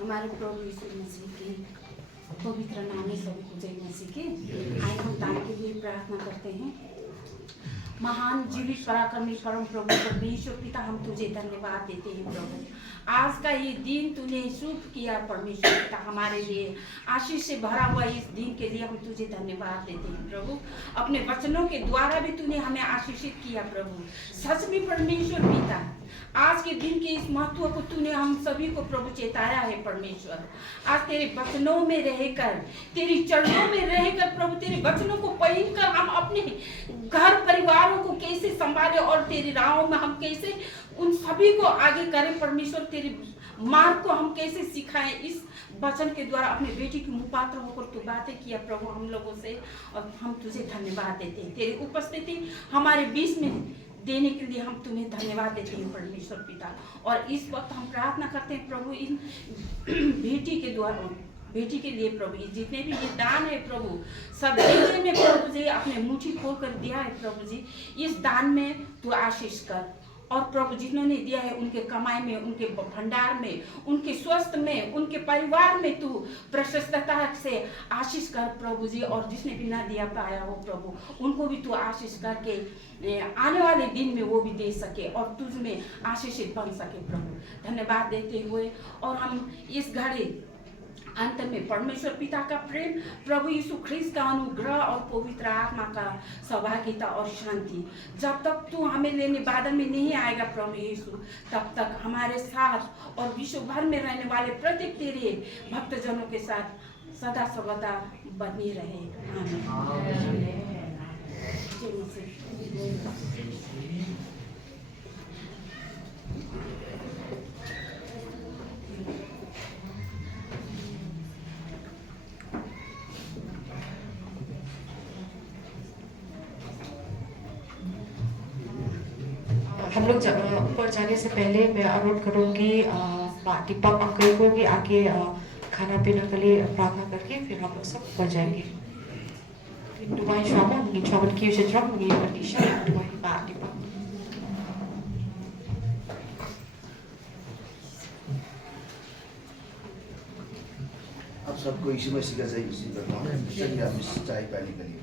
हमारे प्रभु यीशु मसीह के पवित्र नाम में सभी को जय मसीह के। आइए हम दान के लिए प्रार्थना करते हैं। महान जीवित पराक्रमी परम प्रभु परमेश्वर पिता, हम तुझे धन्यवाद देते हैं प्रभु। आज का ये दिन तूने शुभ किया परमेश्वर पिता, हमारे लिए आशीष से भरा हुआ इस दिन के लिए हम तुझे धन्यवाद देते हैं प्रभु। अपने वचनों के द्वारा भी तूने हमें आशीषित किया प्रभु। सच में परमेश्वर पिता, आज के दिन के इस महत्व को तूने हम सभी को प्रभु चेताया है परमेश्वर। आज तेरे वचनों में रहकर, तेरी चरणों में रहकर प्रभु, तेरे वचनों को पढ़कर हम अपने घर परिवारों को कैसे संभाले और तेरी राहों में हम कैसे उन सभी को आगे करें परमेश्वर। तेरे मार्ग को हम कैसे सिखाएं, इस वचन के द्वारा अपने बेटी की मुपात्र होकर तू बातें किया प्रभु हम लोगों से, और हम तुझे धन्यवाद देते हैं। तेरी उपस्थिति हमारे बीच में देने के लिए हम तुम्हें धन्यवाद देते हैं परमेश्वर पिता। और इस वक्त हम प्रार्थना करते हैं प्रभु, इन बेटी के द्वारा, बेटी के लिए प्रभु, जितने भी ये दान है प्रभु, सब देने में प्रभु जी अपने मुट्ठी खोल कर दिया है प्रभु जी, इस दान में तू आशीष कर। और प्रभु जिन्होंने दिया है उनके कमाई में, उनके भंडार में, उनके स्वास्थ्य में, उनके परिवार में तू प्रशस्तता से आशीष कर प्रभु जी। और जिसने भी ना दिया पाया हो प्रभु, उनको भी तू आशीष करके आने वाले दिन में वो भी दे सके और तुझ में आशीषित बन सके प्रभु। धन्यवाद देते हुए और हम इस घड़ी अंत में परमेश्वर पिता का प्रेम, प्रभु यीशु ख्रीस्त का अनुग्रह और पवित्र आत्मा का सहभागिता और शांति, जब तक तू हमें लेने बादल में नहीं आएगा प्रभु यीशु, तब तक हमारे साथ और विश्व भर में रहने वाले प्रत्येक तेरे भक्तजनों के साथ सदा सर्वदा बनी रहे। आमीन। जय मसीह। हम लोग ऊपर जाने से पहले मैं अनुरोध करूंगी दीपक अंकल को भी आके खाना पीना के लिए प्रार्थना करके फिर हम लोग सब ऊपर जाएंगे। Dubai Shama, mungkin coba kiu sejauh mungkin Patricia, Dubai Pak Dipang. आप सबको यीशु मसीह का जय मसीह करता हूँ। चलिए आप इस चाय पानी के लिए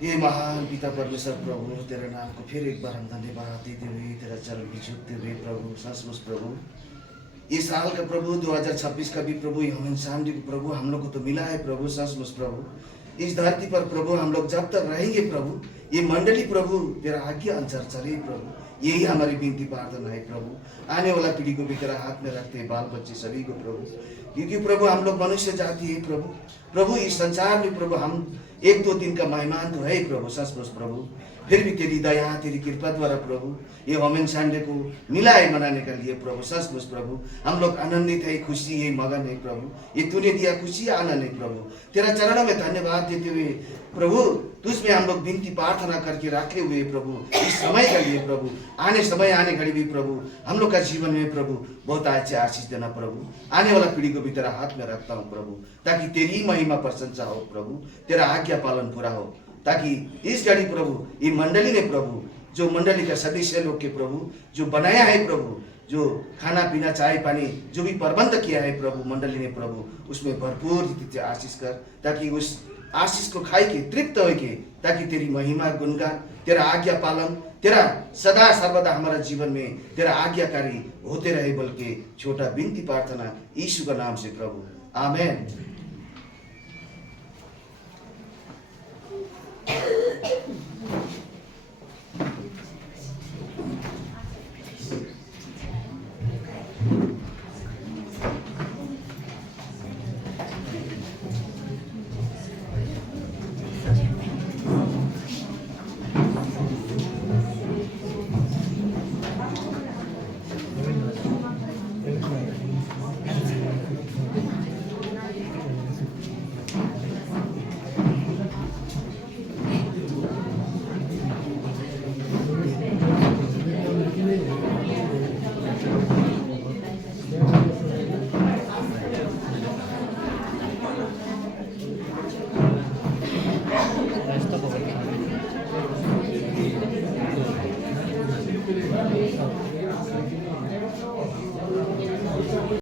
ये महान पिता परमेश्वर प्रभु, तेरे नाम को फिर एक बार हम धन्यवाद देते हुए, तेरा चरण भी झुकते हुए प्रभु, सचमुच प्रभु इस साल का प्रभु 2026 का भी प्रभु यहोवा शांति प्रभु हम लोग को तो मिला है प्रभु, सचमुच प्रभु इस धरती पर प्रभु हम लोग जब तक रहेंगे प्रभु, ये मंडली प्रभु तेरा आज्ञा अनुसार चले प्रभु, यही हमारी विनती प्रार्थना है प्रभु। आने वाला पीढ़ी को भी तेरा हाथ में रखते हैं, बाल बच्चे सभी को प्रभु, क्योंकि प्रभु हम लोग मनुष्य जाति है प्रभु। प्रभु इस संसार में प्रभु हम एक दो दिन का मेहमान तो है प्रभु, सचमुच प्रभु, फिर भी तेरी दया तेरी कृपा द्वारा प्रभु ये वोमेन संडे को मिला है मनाने के लिए प्रभु, सचमुच प्रभु हम लोग आनंदित है, खुशी है, मगन है प्रभु, ये तूने दिया खुशी आनंद है प्रभु। तेरा चरणों में धन्यवाद देते हुए प्रभु, तुझमें हम लोग विनती प्रार्थना करके रखे हुए प्रभु, इस समय के लिए प्रभु, आने समय आने घड़ी भी प्रभु हम लोग का जीवन में प्रभु बहुत अच्छे आशीष देना प्रभु। आने वाला पीढ़ी को भी तेरा हाथ में रखता हूँ प्रभु, ताकि तेरी महिमा प्रशंसा हो प्रभु, तेरा आज्ञा पालन पूरा हो, ताकि इस घड़ी प्रभु ये मंडली ने प्रभु, जो मंडली का सदस्य लोग के प्रभु जो बनाया है प्रभु, जो खाना पीना चाय पानी जो भी प्रबंध किया है प्रभु मंडली ने प्रभु, उसमें भरपूर रीति से आशीष कर, ताकि उस आशीष को खाई के तृप्त हो के, ताकि तेरी महिमा गुणगान तेरा आज्ञा पालन तेरा सदा सर्वदा हमारा जीवन में तेरा आज्ञाकारी होते रहे, बल्कि छोटा विनती प्रार्थना यीशु का नाम से प्रभु, आमेन।